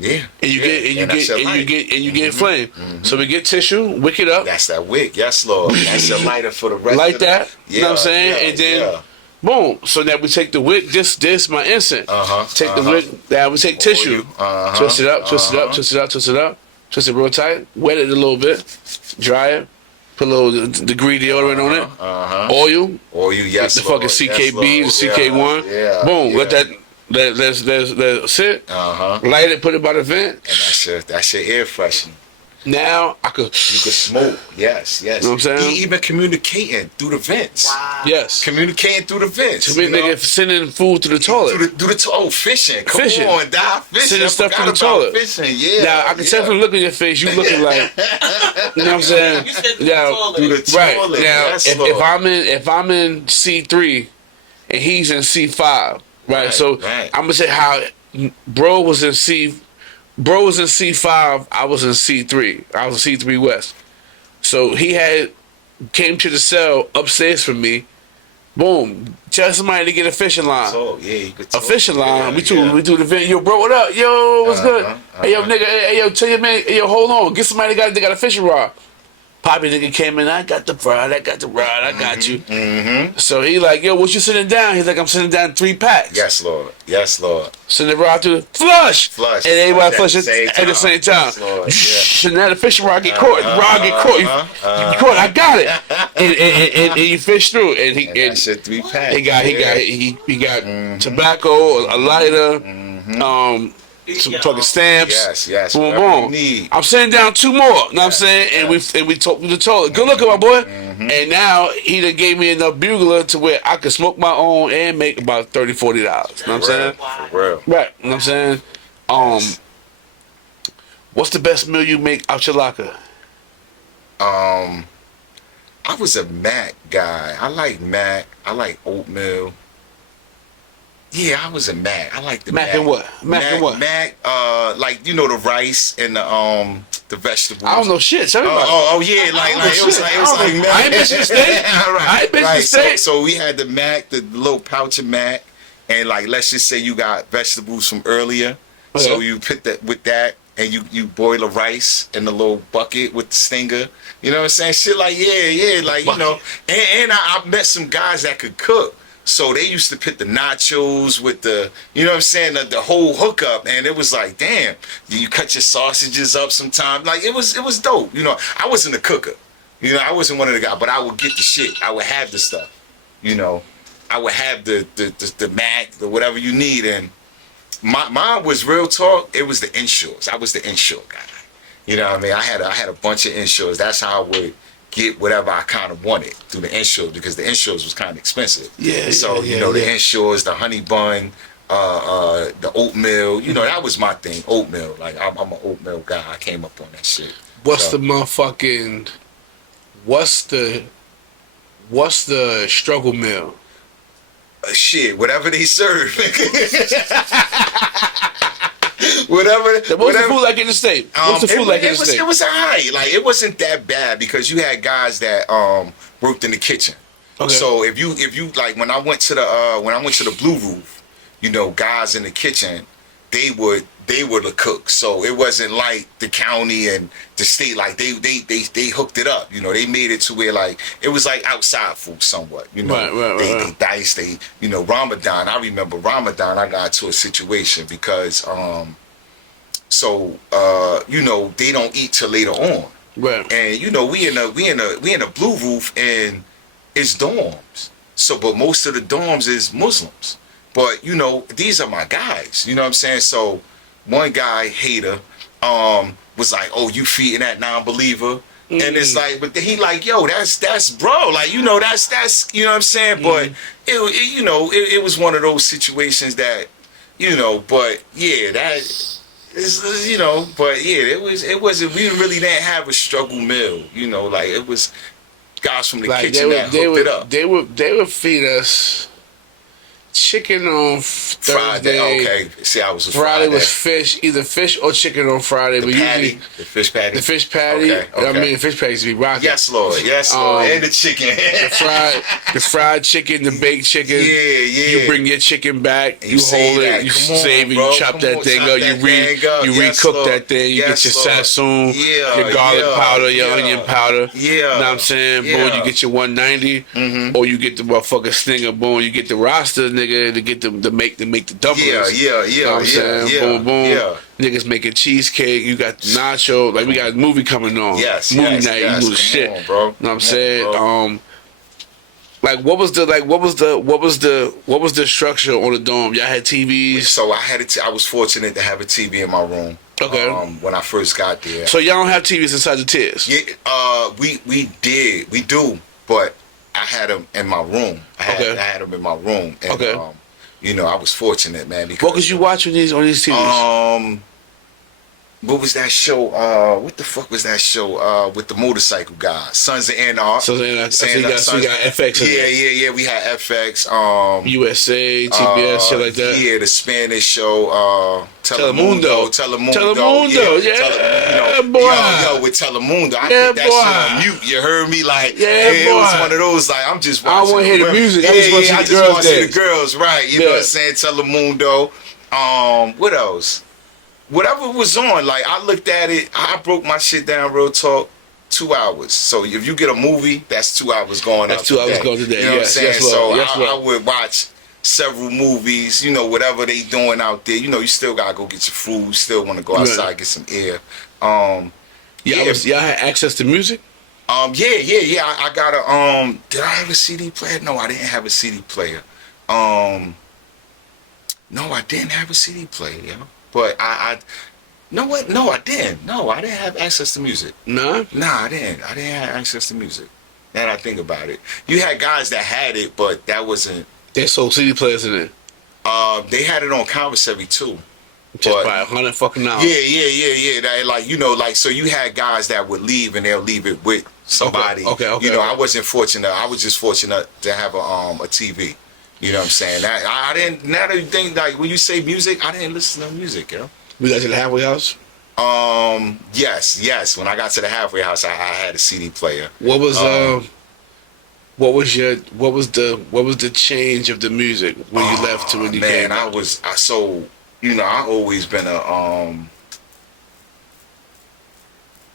Yeah. And you get flame. So we get tissue, wick it up. That's that wick. Yes, Lord. That's your lighter for the rest like of the that. You know what I'm saying? And then boom. So now we take the wick, this my incense. Take the wick, now we take tissue. Twist it up, twist it real tight, wet it a little bit, dry it, put a little degree deodorant on it. Oil, yes. The fucking CKB, the CK1. Boom, let that Let's sit. Light it, put it by the vent. And that's your air freshener. Now you could smoke. Yes. You know what I'm saying? He even communicating through the vents. Wow. Yes. Communicating through the vents. To me, nigga, sending food through the toilet. Fishing. Come on, die fishing. Sending stuff through the toilet. Fishing. Yeah. Now I can tell from the look at your face, you looking like, you know what I'm saying? You said through the toilet. Through the Right toilet. now, Yes, if I'm in C3 and he's in C5, right? So I'm gonna say how bro was in C5, I was in C3. I was in C3 West. So he came to the cell upstairs from me. Boom. Tell somebody to get a fishing line. A fishing line. We do the video. Yo, bro, what up? Yo, what's good? Hey, yo, nigga. Hey, yo, tell your man. Hey, yo, hold on. Get somebody that got a fishing rod. Poppy nigga came in. I got the rod. I got you. So he like, yo, what you sitting down? He's like, I'm sitting down 3 packs. Yes, Lord. Send the rod through. Flush. And everybody flushes at the same time. Yes, Lord. Yeah. And now the fishing rod get caught. You caught. I got it. And you fish through. And he that shit 3 packs. He got tobacco, a lighter, some fucking stamps. Yes. Boom, boom. I'm sitting down 2 more. You know what I'm saying? And we talked with the toilet. Good looking, my boy. And now he done gave me enough bugler to where I could smoke my own and make about $30, $40. You know what I'm saying? For real. Right. You know what I'm saying? What's the best meal you make out your locker? I was a Mac guy. I like Mac. I like oatmeal. Yeah, I was a Mac. I like the Mac and what? Mac and what? Mac, like you know the rice and the vegetables. I don't know shit. Tell me about it. Oh yeah, like it was like Mac. I ain't mentioned the state. I ain't mentioned the state. So we had the Mac, the little pouch of Mac, and like let's just say you got vegetables from earlier. Okay. So you put that with that, and you boil the rice in the little bucket with the stinger. You know what I'm saying? Shit like like you know. And I met some guys that could cook. So they used to put the nachos with the, you know what I'm saying, the whole hookup, and it was like, damn, you cut your sausages up sometimes. Like it was dope. You know, I wasn't a cooker. You know, I wasn't one of the guys, but I would get the shit. I would have the stuff. You know, I would have the Mac, the whatever you need, and mine was real talk. It was the insurance. I was the insurance guy. You know what I mean? I had a bunch of insurance. That's how I would get whatever I kind of wanted through the insurance, because the insurance was kind of expensive. Yeah. So yeah, you know, yeah. the insurance, the honey bun, the oatmeal. You know, that was my thing. Oatmeal. Like I'm an oatmeal guy. I came up on that shit. What's So, the motherfucking? What's the struggle meal? shit? Whatever they serve. Whatever. What's the food like in the state? What's the food like in the state? It was alright. Like it wasn't that bad because you had guys that worked in the kitchen. Okay. So if you like when I went to the Blue Roof, you know, guys in the kitchen, they were the cooks. So it wasn't like the county and the state, like they hooked it up. You know, they made it to where like it was like outside food somewhat. You know, Right. they diced, you know, Ramadan. I remember Ramadan. I got into a situation because you know, they don't eat till later on. Right. And you know, we in a Blue Roof, and it's dorms. So, but most of the dorms is Muslims. But you know, these are my guys. You know what I'm saying? So, one guy hater was like, "Oh, you feeding that non-believer?" And it's like, but he like, "Yo, that's bro. Like, you know, that's you know what I'm saying?" But it you know, it was one of those situations that, you know, but yeah, that. You know, but yeah, it wasn't. We really didn't have a struggle meal. You know, like it was guys from the kitchen that hooked it up. They would feed us chicken on Thursday. Friday, okay. See, I was a Friday Friday. was fish, either fish or chicken on Friday. But usually The fish patty. the fish patty. Okay. I mean, the fish patty used to be rocking. Yes, Lord. Yes, Lord. And the chicken. the fried chicken, the baked chicken. Yeah. You bring your chicken back, And you save hold that. it, you Come on, save it, bro. you chop Come that on, thing chop up, that you thing up. Yes, recook Lord. that thing, you Yes, get your Lord. sassoon, Yeah, your garlic yeah, powder, your yeah. onion powder. Yeah. You know what I'm saying? Yeah. Boom, you get your 190, or you get the motherfucking stinger, boom, you get the roster, nigga, to get them to make the dumplings. Yeah. You know what I'm saying? Boom, boom. Yeah. Niggas making cheesecake, you got the nacho, like we got a movie coming on. Yes, movie yes, night, yes. you do Come the shit. on, bro. You know what I'm Come saying? on, bro. Like what was the structure on the dome? Y'all had TVs. So I was fortunate to have a TV in my room. Okay. When I first got there. So y'all don't have TVs inside the tiers. Yeah. We do, but I had them in my room. I had them in my room. And, Okay. You know, I was fortunate, man. Because What could you watch on these TVs? What was that show? What the fuck was that show? With the motorcycle guys, Sons of Anarchy. So you got FX. Yeah. We had FX. USA, TBS, shit like that. Yeah, the Spanish show. Telemundo. Yeah, boy. Yo, with Telemundo. I Yeah, put that boy. shit on mute. You heard me? Like, Yeah, it was boy. one of those. Like, I'm just I watching. wanna hear the women. music. I just wanna see I the just girls wanna see the dance. girls. Right. You know Yeah. what I'm saying? Telemundo. What else? Whatever was on, like I looked at it, I broke my shit down, real talk, 2 hours. So if you get a movie, that's 2 hours going That's out 2 hours today. going today. You know Yes, what I'm saying? yes, Lord. So Yes, I Lord. would watch several movies, you know, whatever they doing out there. You know, you still gotta go get your food, you still wanna go outside, Right. get some air. Y'all had access to music? Yeah. I got a did I have a CD player? No, I didn't have a CD player. No, I didn't have a CD player, yo. But I know what? No, I didn't. No, I didn't have access to music. Nah. Nah, I didn't. I didn't have access to music. Now that I think about it. You had guys that had it, but that wasn't They sold CD players in it. they had it on Conversary too. Just by $100 fucking dollars. Yeah. That, like, you know, like, so you had guys that would leave and they'll leave it with somebody. Okay. You know, I wasn't fortunate. I was just fortunate to have a TV. You know what I'm saying? I didn't. Now that you think, like, when you say music, I didn't listen to music, yo. We got to the halfway house. Yes. When I got to the halfway house, I had a CD player. What was the change of the music when you left to when you came back? I always been a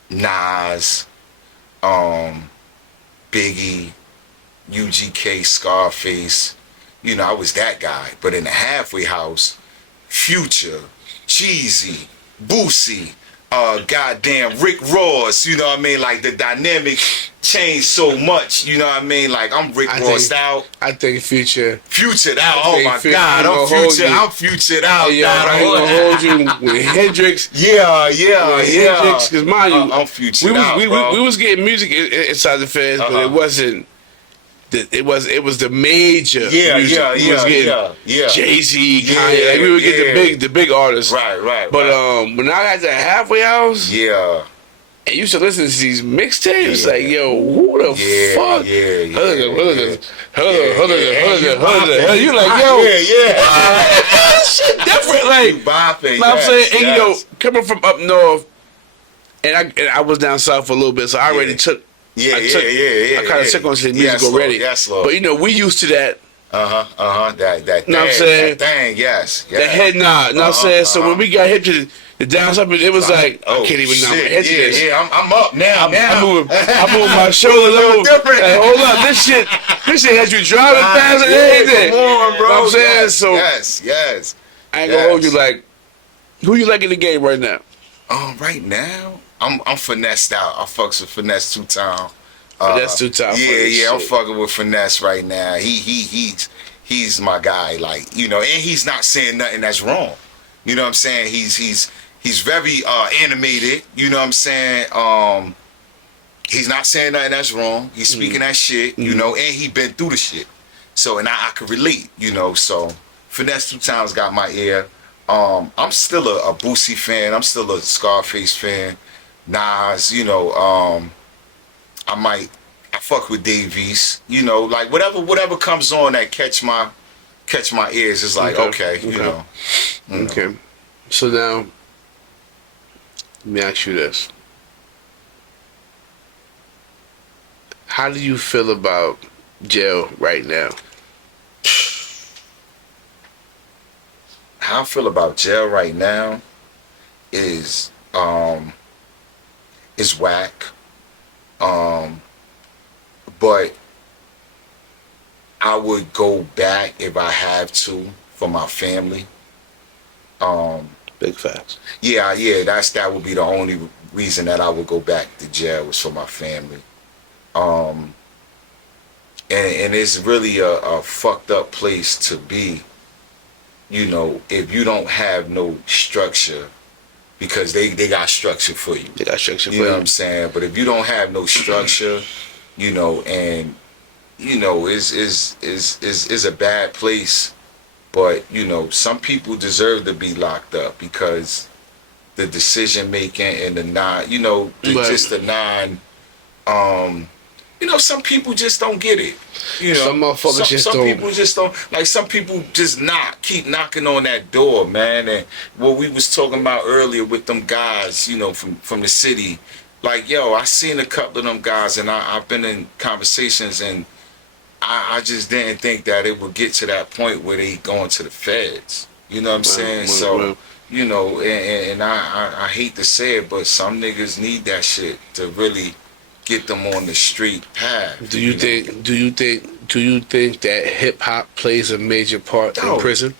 Nas, Biggie, UGK, Scarface. You know, I was that guy. But in the halfway house, Future, Cheesy, Boosie, goddamn Rick Ross, you know what I mean? Like, the dynamic changed so much, you know what I mean? Like, I'm Rick Ross out. I think Futured out. Oh my God, I'm Futured out. Hey, I ain't gonna hold you with Hendrix. Yeah. Hendrix, because mind you, I'm Futured out. We was getting music inside the feds, but it wasn't. It was the major music. We was getting Jay-Z, Kanye. Like, we would get the big artists. Right. But when I got to the halfway house, and you used to listen to these mixtapes, like, yo, who the fuck? You like, yo, shit different. Like, I'm saying, and you know, coming from up north, and I was down south for a little bit, so I already took. I kind of took on to the music already. Yes, Lord. But you know, we used to that. That thing. Know what I'm saying? That thing, yes. The head nod. Know what I'm saying? So when we got hit to the down south, it was like, I can't even nod my head to this. I'm up now. I'm moving my shoulders. Like, hold up, this shit has you driving fast and everything. Come on, bro. Know what I'm saying? Yes, So yes. I ain't gonna hold you. Like, who you like in the game right now? Right now, I'm finessed out. I fucks with Finesse 2 Time. Finesse 2 Time. Yeah. I'm fucking with Finesse right now. He's my guy. Like, you know, and he's not saying nothing that's wrong. You know what I'm saying? He's very animated. You know what I'm saying? He's not saying nothing that's wrong. He's speaking that shit. You know, and he been through the shit. So, and I could relate. You know, so Finesse 2 Times got my ear. I'm still a Boosie fan. I'm still a Scarface fan. Nas, you know, I fuck with Davies, you know, like whatever comes on that catch my ears is like, okay. You know. Okay. So now, let me ask you this. How do you feel about jail right now? How I feel about jail right now is whack. But I would go back if I have to for my family. Big facts. Yeah, that would be the only reason that I would go back to jail was for my family. And it's really a fucked up place to be, you know, if you don't have no structure, because they got structure for you. They got structure for you. You know what I'm saying? But if you don't have no structure, you know, and you know, is a bad place. But, you know, some people deserve to be locked up because the decision making and the you know, some people just don't get it. You know, some motherfuckers some people just don't. Like, some people just keep knocking on that door, man. And what we was talking about earlier with them guys, you know, from the city. Like, yo, I seen a couple of them guys, and I've been in conversations, and I just didn't think that it would get to that point where they going to the feds. You know what I'm saying? So, you know, and I hate to say it, but some niggas need that shit to really get them on the street path. Do you think that hip hop plays a major part in prison?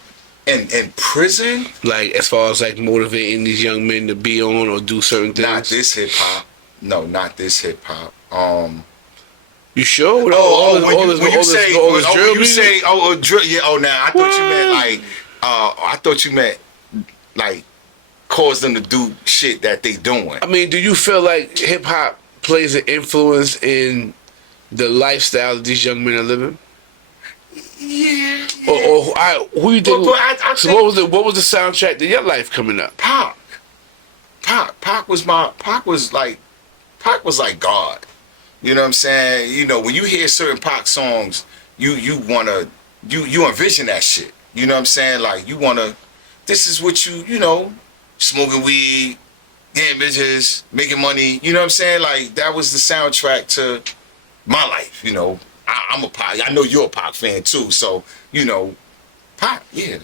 In prison? Like, as far as like motivating these young men to be on or do certain things? Not this hip hop. No, not this hip hop. You sure? When you say drill, yeah. Oh, now I thought you meant like, I thought you meant like cause them to do shit that they doing. I mean, do you feel like hip hop plays an influence in the lifestyle that these young men are living? Yeah, Who you think? I So think what was the soundtrack to your life coming up? Pac was like God. You know what I'm saying? You know, when you hear certain Pac songs, you envision that shit. You know what I'm saying? Like you wanna, this is what you know, smoking weed, getting bitches, making money. You know what I'm saying? Like that was the soundtrack to my life. You know, I'm a Pac. I know you're a Pac fan too. So you know, Pac, yeah.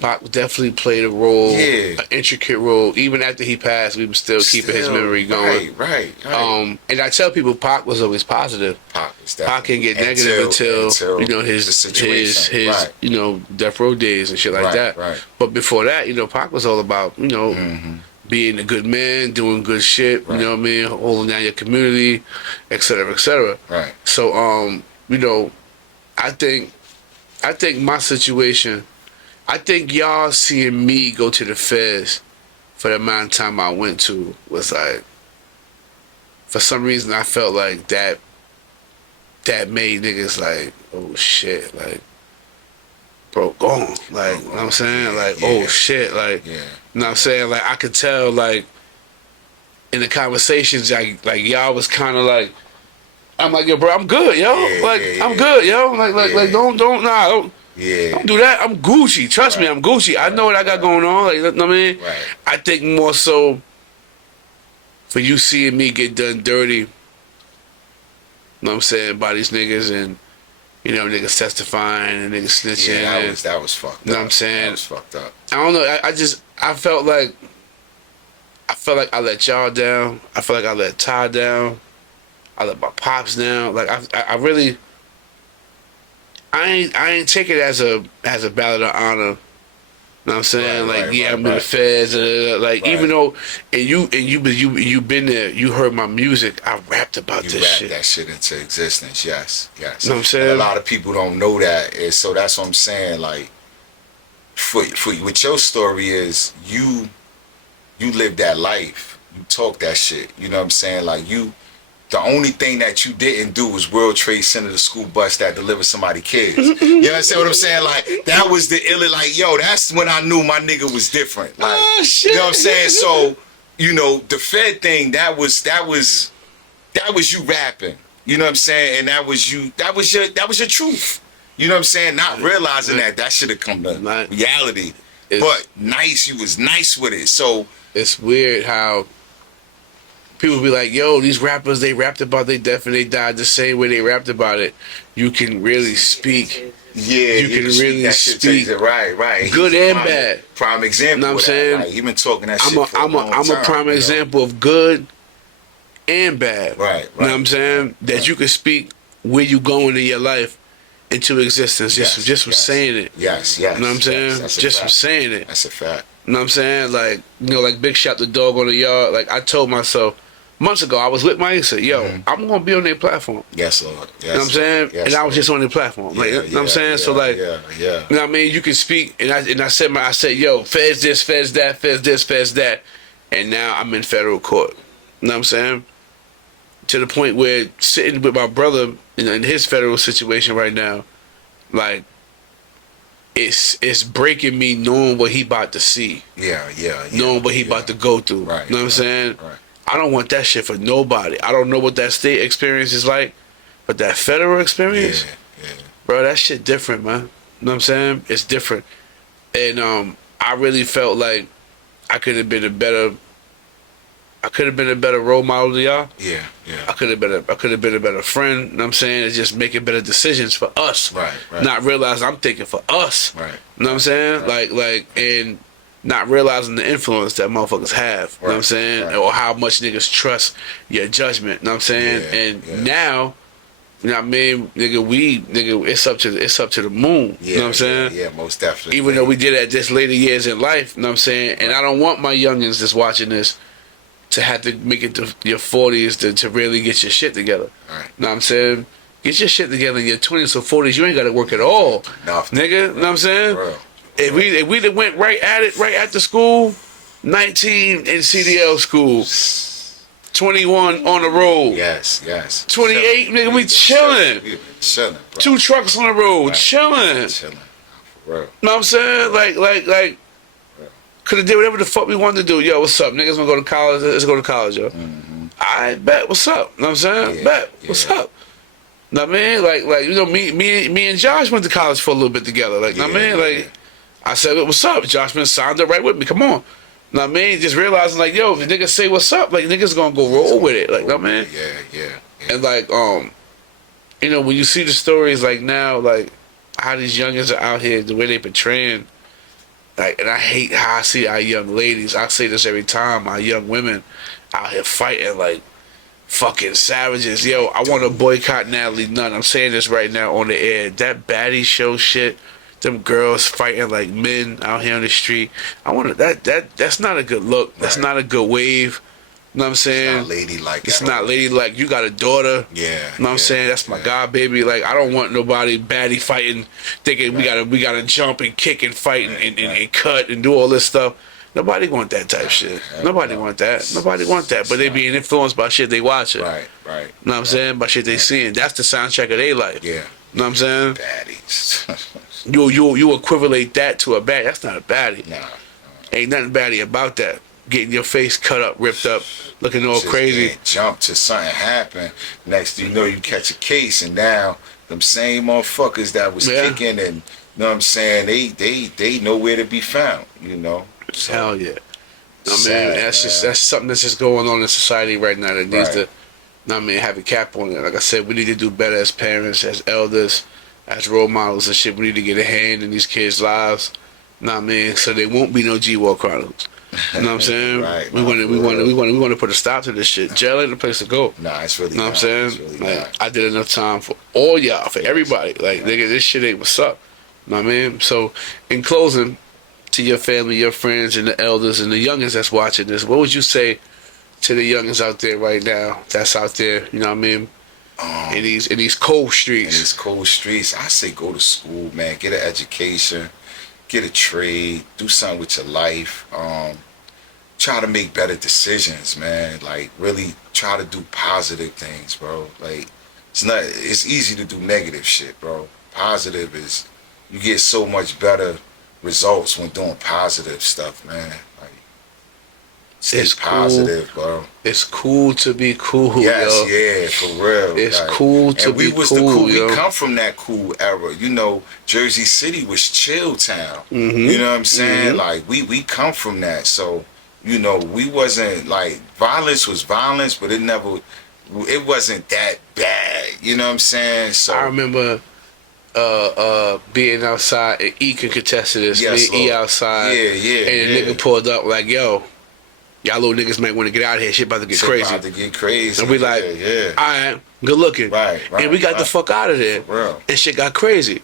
Pac definitely played a role, Yeah. an intricate role. Even after he passed, we were still keeping his memory going. Right. And I tell people Pac was always positive. Pac can get negative until you know his right. you know death row days and shit like Right, that. right. But before that, you know, Pac was all about you know being a good man, doing good shit. Right. You know what I mean, holding down your community, et cetera, et cetera. Right. So you know, I think my situation. I think y'all seeing me go to the feds for the amount of time I went to was like, for some reason I felt like that made niggas like, oh shit, like, bro, gone. Like, you know what I'm saying? Like, oh shit, like, you know what I'm saying? Like, I could tell, like, in the conversations, like y'all was kind of like, I'm like, yo, bro, I'm good, yo. I'm good, yo. Like, don't do that. I'm Gucci. Trust me, I'm Gucci. I know what I got going on. Like, you know what I mean? Right. I think more so for you seeing me get done dirty, you know what I'm saying, by these niggas and, you know, niggas testifying and niggas snitching. Yeah, that was fucked up. You know what I'm saying? That was fucked up. I don't know. I felt like I let y'all down. I felt like I let Ty down. I let my pops down. Like I really. I ain't take it as a ballot of honor. You know what I'm saying? I'm in the feds. Even though you been there, you heard my music. I rapped about this shit. You rapped that shit into existence. Yes. You know what I'm saying? And a lot of people don't know that, and so that's what I'm saying. Like, for what your story is, you lived that life. You talk that shit. You know what I'm saying? Like you. The only thing that you didn't do was World Trade Center, the school bus that delivered somebody kids. You understand what I'm saying? Like, that was the ill. Like, yo, that's when I knew my nigga was different. Like, oh, shit. You know what I'm saying? So, you know, the Fed thing, that was you rapping. You know what I'm saying? And that was your truth. You know what I'm saying? Not realizing that should have come to reality. But nice, you was nice with it. So it's weird how people be like, yo, these rappers, they rapped about their death and they died the same way they rapped about it. You can really speak. Yeah, you can really speak. Right. Good and bad. Prime example. You know what I'm saying? Like, you've been talking that shit for a long time. I'm a prime example of good and bad. Right. You know what I'm saying? That you can speak where you going in your life into existence just from saying it. Yes. You know what I'm saying? Just from saying it. That's a fact. You know what I'm saying? Like, you know, like Big Shot the Dog on the Yard. Like, I told myself months ago, I was with my I said, yo, I'm going to be on their platform. Yes, Lord. Yes, you know what I'm saying? Yes, and I was just on their platform. Like, you know what I'm saying? So, like, you know what I mean? You can speak. And I said, yo, feds this, feds that, feds this, feds that. And now I'm in federal court. You know what I'm saying? To the point where sitting with my brother in his federal situation right now, like, it's breaking me knowing what he about to see. Yeah. Knowing what he about to go through. Right. You know what I'm saying? Right. I don't want that shit for nobody. I don't know what that state experience is like, but that federal experience, bro, that shit different, man. You know what I'm saying? It's different. And I really felt like I could have been a better role model to y'all. Yeah. I could have been a better friend. You know what I'm saying? It's just making better decisions for us. Right. Not realizing I'm thinking for us. Right. You know what I'm saying? Right. Like and not realizing the influence that motherfuckers have. You know what I'm saying? Right. Or how much niggas trust your judgment. You know what I'm saying? Now, you know what I mean, nigga, it's up to the moon. You know what I'm saying? Yeah, most definitely. Even though we did it at this later years in life, you know what I'm saying? And I don't want my youngins that's watching this to have to make it to your 40s to really get your shit together. Right. You know what I'm saying? Get your shit together in your 20s or 40s. You ain't got to work at all. Nigga, you know what I'm saying? Real. If we went right at it, right after school, 19 in CDL school, 21 on the road. Yes. 28, nigga, we chilling. Chilling, bro. 2 trucks on the road, Right. chilling. Chilling. For real. Know what I'm saying? Like, could have did whatever the fuck we wanted to do. Yo, what's up? Niggas wanna go to college? Let's go to college, yo. I bet. What's up? Know what I'm saying? Yeah, Bet. What's yeah. up? Know what I mean? Like, you know, me and Josh went to college for a little bit together. Like, know what I mean? Yeah, Like, yeah. I said, what's up? Josh been signed up right with me. Come on. Know what I mean? Just realizing, like, yo, if the niggas say what's up, like, niggas gonna go roll with it. Like, know what I mean? Yeah. And like, you know, when you see the stories like now, like how these youngins are out here, the way they portraying, like, and I hate how I see our young ladies. I say this every time, our young women out here fighting like fucking savages. Yo, I want to boycott Natalie Nunn. I'm saying this right now on the air. That baddie show shit, them girls fighting like men out here on the street. I want to that's not a good look. That's Right. not a good wave. You know what I'm saying? Not ladylike. It's at not all. ladylike. You got a daughter. Yeah. You know what I'm yeah, saying? That's my yeah. god, baby. Like, I don't want nobody baddie fighting, thinking we gotta jump and kick and fight and cut and do all this stuff. Nobody want that type shit. Nobody want that. Nobody want that. But they being influenced by shit they watching. Right. You know what I'm saying? By shit they seeing. That's the soundtrack of their life. Yeah. You know what I'm saying? Baddies. You equivalate that to a baddie. That's not a baddie. Nah. Ain't nothing baddie about that. Getting your face cut up, ripped up, looking all Just crazy. can't jump to something happen. Next thing you know, you catch a case, and now them same motherfuckers that was Yeah. kicking, and you know what I'm saying, they nowhere to be found. You know. So, Hell yeah. I mean, sad, that's something that's just going on in society right now that needs Right. to, I mean, have a cap on it. Like I said, we need to do better as parents, as elders, as role models and shit. We need to get a hand in these kids' lives. Know what I mean? So there won't be no G-War Chronicles. You know what I'm saying? Right. We want to put a stop to this shit. Jail ain't the place to go. Nah, it's really. You know what I'm not. saying? It's really Like, not. I did enough time for all y'all, for everybody. Like, nigga, this shit ain't what's up. You know what I mean? So, in closing, to your family, your friends, and the elders, and the youngins that's watching this, what would you say to the youngins out there right now that's out there, you know what I mean, in these cold In streets? these cold streets, I say go to school, man. Get an education, get a trade, do something with your life. Try to make better decisions, man. Like, really try to do positive things, bro. Like, it's easy to do negative shit, bro. Positive is, you get so much better results when doing positive stuff, man. Like, stay It's cool. positive, bro. It's cool to be cool, Yes, yo. yeah, for real. It's cool to and we be was cool, the cool. yo. We come from that cool era. You know, Jersey City was chill town. Mhm. You know what I'm saying? Mhm. Like we come from that. So, you know, we wasn't like, violence was violence, but it wasn't that bad. You know what I'm saying? So I remember being outside, and E could contest to this. Yes, me and E Lord. outside, Yeah, and the yeah. nigga pulled up like, yo, y'all little niggas might want to get out of here. Shit about to get shit crazy. about to get crazy. And we like, yeah. all right, good looking. Right, and we got the right. fuck out of there. For real. And shit got crazy.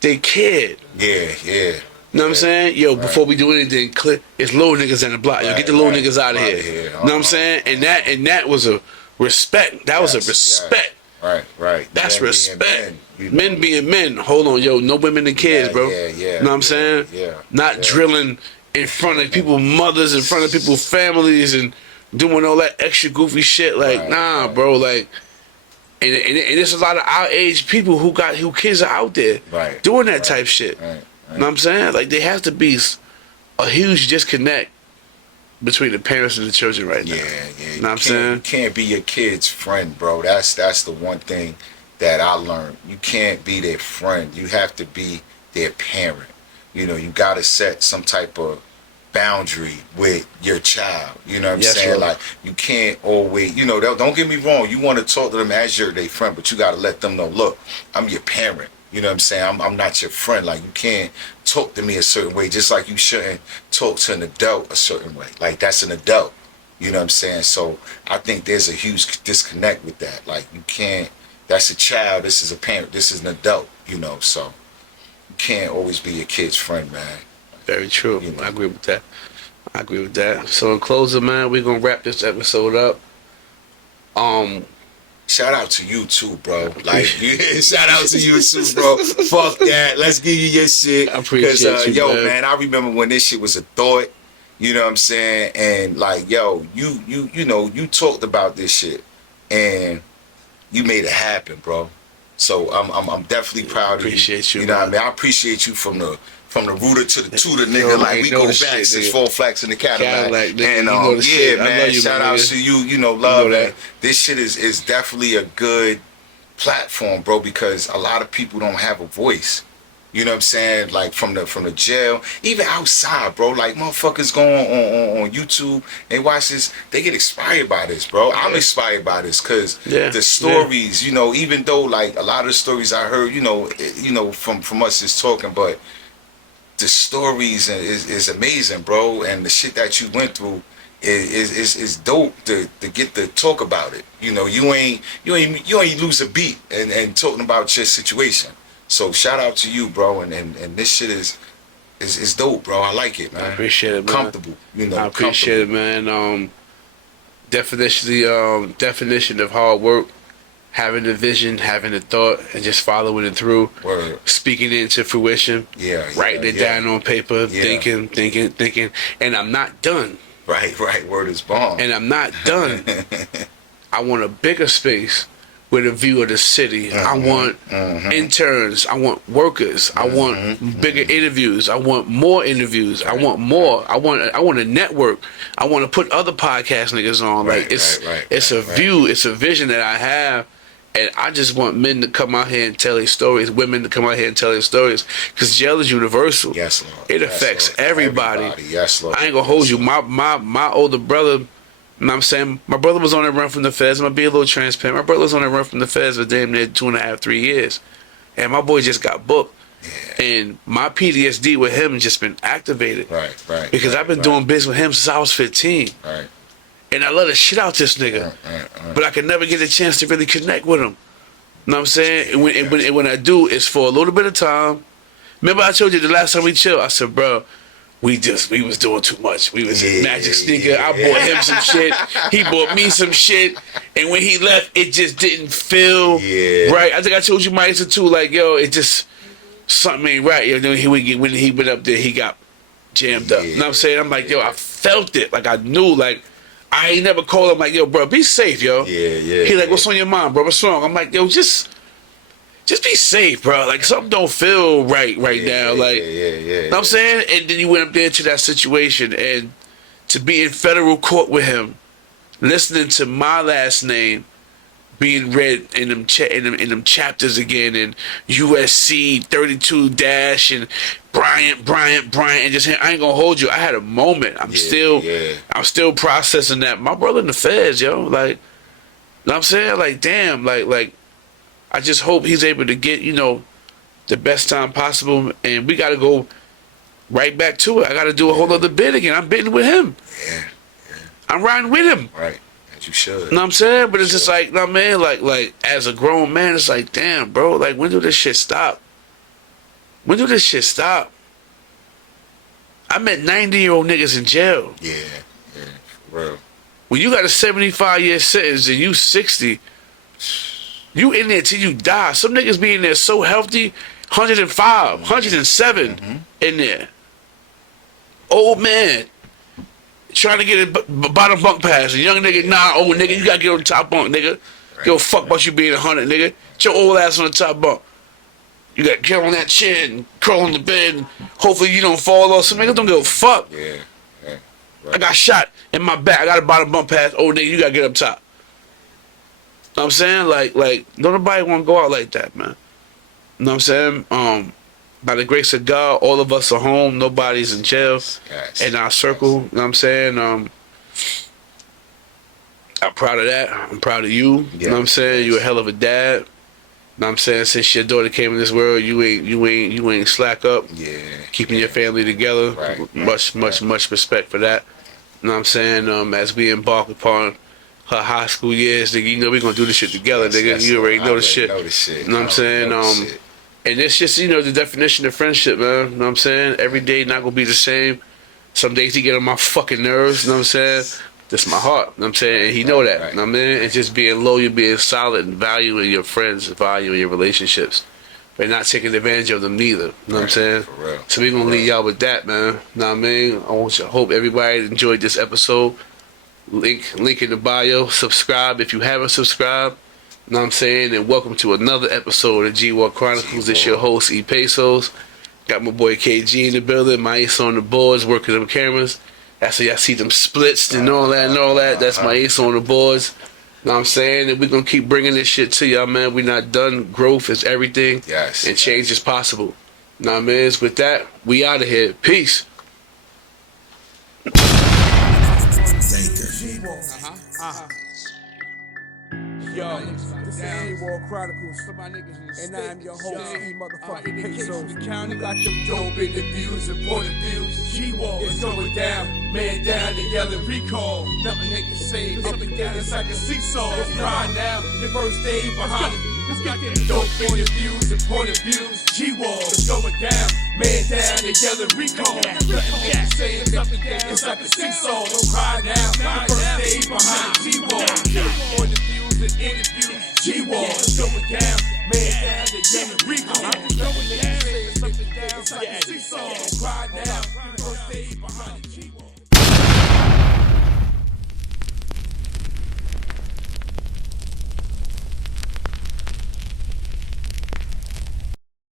They cared. Yeah. You know what I'm saying? Yo, before we do anything, it's little niggas in the block. Yo, Right, get the little right. niggas out of Outta here. here. You know what I'm saying? And that was a respect. That was a Yes, respect. Right. That's Men being respect. men, you know. Men being men. Hold on, yo. No women and kids, Yeah, bro. yeah, You know what I'm saying? yeah, Not yeah. drilling in front of people's mothers, in front of people's families, and doing all that extra goofy shit. Like, Right, nah, right. bro. Like, and there's a lot of our age people who kids are out there Right, doing that right, type shit. Right. You know what I'm saying? Like, there has to be a huge disconnect between the parents and the children right now. Yeah. You know what I'm You saying? can't be your kid's friend, bro. That's the one thing that I learned. You can't be their friend. You have to be their parent. You know, you got to set some type of boundary with your child. You know what I'm Yes, saying? Lord. Like, you can't always, you know, don't get me wrong. You want to talk to them as you're their friend, but you got to let them know, look, I'm your parent. You know what I'm saying? I'm not your friend. Like, you can't talk to me a certain way, just like you shouldn't talk to an adult a certain way. Like, that's an adult. You know what I'm saying? So I think there's a huge disconnect with that. Like, you can't, that's a child, this is a parent, this is an adult, you know, so you can't always be your kid's friend, man. Very true. You know. I agree with that. So in closing, man, we're gonna wrap this episode up. Shout out to you too, bro. Like, shout out to you too, bro. Fuck that. Let's give you your shit. I appreciate you, yo, man. man, I remember when this shit was a thought. You know what I'm saying? And like, yo, you know, you talked about this shit and you made it happen, bro. So I'm definitely proud of you. Appreciate you, You know what I man. mean? I appreciate you from the rooter to the tutor, nigga. Yo, Like man, we you know go the back shit, since nigga. 4 Flats in the Cadillac. Cadillac, nigga, And you know the yeah, shit. I man. love you, Shout my out nigga. to you. You know, love, know that. man. This shit is definitely a good platform, bro, because a lot of people don't have a voice. You know what I'm saying? Like from the jail, even outside, bro. Like motherfuckers go on YouTube, they watch this, they get inspired by this, bro. I'm inspired by this because the stories, you know, even though like a lot of the stories I heard, you know, from us is talking, but the stories is amazing, bro, and the shit that you went through is dope to get to talk about it. You know, you ain't lose a beat and talking about your situation. So shout out to you, bro, and this shit is dope, bro. I like it, man. I appreciate it, man. Comfortable, you know. I appreciate it, man. Definition of hard work, having the vision, having the thought, and just following it through. Word. Speaking it into fruition. Writing it down on paper, thinking. And I'm not done. Right. Word is bomb. And I'm not done. I want a bigger space with a view of the city. I want interns. I want workers. I want bigger interviews. I want more interviews. I want more. I want a network. I want to put other podcast niggas on. It's a view. It's a vision that I have. And I just want men to come out here and tell their stories, women to come out here and tell their stories, because jail is universal. Yes, Lord. It affects everybody. Yes, Lord. I ain't gonna hold you. My older brother, you know what I'm saying? My brother was on a run from the feds. I'm gonna be a little transparent. My brother was on a run from the feds for damn near 2.5, 3 years. And my boy just got booked. Yeah. And my PTSD with him just been activated. Right. Because I've been doing business with him since I was 15. Right. And I love the shit out this nigga. But I could never get a chance to really connect with him. You know what I'm saying? And when I do, it's for a little bit of time. Remember I told you the last time we chilled, I said, bro, we was doing too much. We was in Magic Sneaker. I bought him some shit. He bought me some shit. And when he left, it just didn't feel right. I think I told you my answer too. Like, yo, it just, something ain't right. You know, when he went up there, he got jammed up. You know what I'm saying? I'm like, yo, I felt it. Like, I knew, like, I ain't never called him like, yo, bro, be safe, yo. He like, what's on your mind, bro? What's wrong? I'm like, yo, just be safe, bro. Like, something don't feel right now. Like, you know what I'm saying? And then you went up there to that situation, and to be in federal court with him, listening to my last name being read in them chapters again, and USC 32 dash and Bryant, and just I ain't gonna hold you. I had a moment. I'm still processing that. My brother in the feds, yo. Like, you know what I'm saying? Like, damn, like I just hope he's able to get, you know, the best time possible, and we gotta go right back to it. I gotta do a whole other bid again. I'm bidding with him. I'm riding with him. Right. You should. You know what I'm saying? But it's just like, no, man, like as a grown man, it's like, damn, bro, like, when do this shit stop? When do this shit stop? I met 90-year-old niggas in jail. Yeah, for real. When you got a 75-year sentence and you 60, you in there till you die. Some niggas be in there so healthy, 105, 107 in there. Old man. Trying to get a bottom bunk pass. A young nigga, nah, old nigga, you gotta get on the top bunk, nigga. Give a fuck about you being 100, nigga. Get your old ass on the top bunk. You gotta get on that chair and crawl on the bed and hopefully you don't fall off. Some niggas don't give a fuck. Yeah. Right. I got shot in my back. I got a bottom bunk pass. Old nigga, you gotta get up top. Know what I'm saying? Like, don't nobody wanna go out like that, man. You know what I'm saying? By the grace of God, all of us are home. Nobody's in jail in our circle. You know what I'm saying? I'm proud of that. I'm proud of you. You know what I'm saying? You a hell of a dad. You know what I'm saying? Since your daughter came in this world, you ain't slack up. Yeah. Keeping your family together. Right. Much respect for that. You know what I'm saying? As we embark upon her high school years, nigga, you know we gonna do this shit together, nigga. You already know the shit. You know what I'm saying? And it's just, you know, the definition of friendship, man. You know what I'm saying? Every day not gonna be the same. Some days he get on my fucking nerves, you know what I'm saying? That's my heart, you know what I'm saying? And he know that, you know what I mean? And just being loyal, being solid, and valuing your friends, valuing your relationships. but not taking advantage of them neither. You know what I'm saying? For real. So we're gonna For leave real. y'all with that, man. Know what I mean? I hope everybody enjoyed this episode. Link in the bio. Subscribe if you haven't subscribed. Know what I'm saying? And welcome to another episode of G-Walk Chronicles. It's your host, E Pesos. Got my boy KG in the building. My ace on the boards, working them cameras. That's how y'all see them splits and all that. That's my ace on the boards. Know what I'm saying? And we're going to keep bringing this shit to y'all, man. We're not done. Growth is everything. Yes. And change is possible. Know what I mean? With that, we out of here. Peace. Yo, this is G-Walk Chronicles, and I'm your host, E motherfucking Pesos. You got them dope interviews and point of views. G-Walk is going down, man down, they yelling recall. Nothing they can say, up and down, it's like a seesaw. It's crying now, the first day behind it. Let's get them dope interviews and point of views. G-Walk is going down, man down, they yelling recall. Nothing they can say, it's up and down, it's like a seesaw. Don't cry now, the first day behind it. G-Walk, point of views and interviews. G-Walk is going down, man down, they yelling recall. Nothing they can say, it's up and down, it's like a seesaw. Don't cry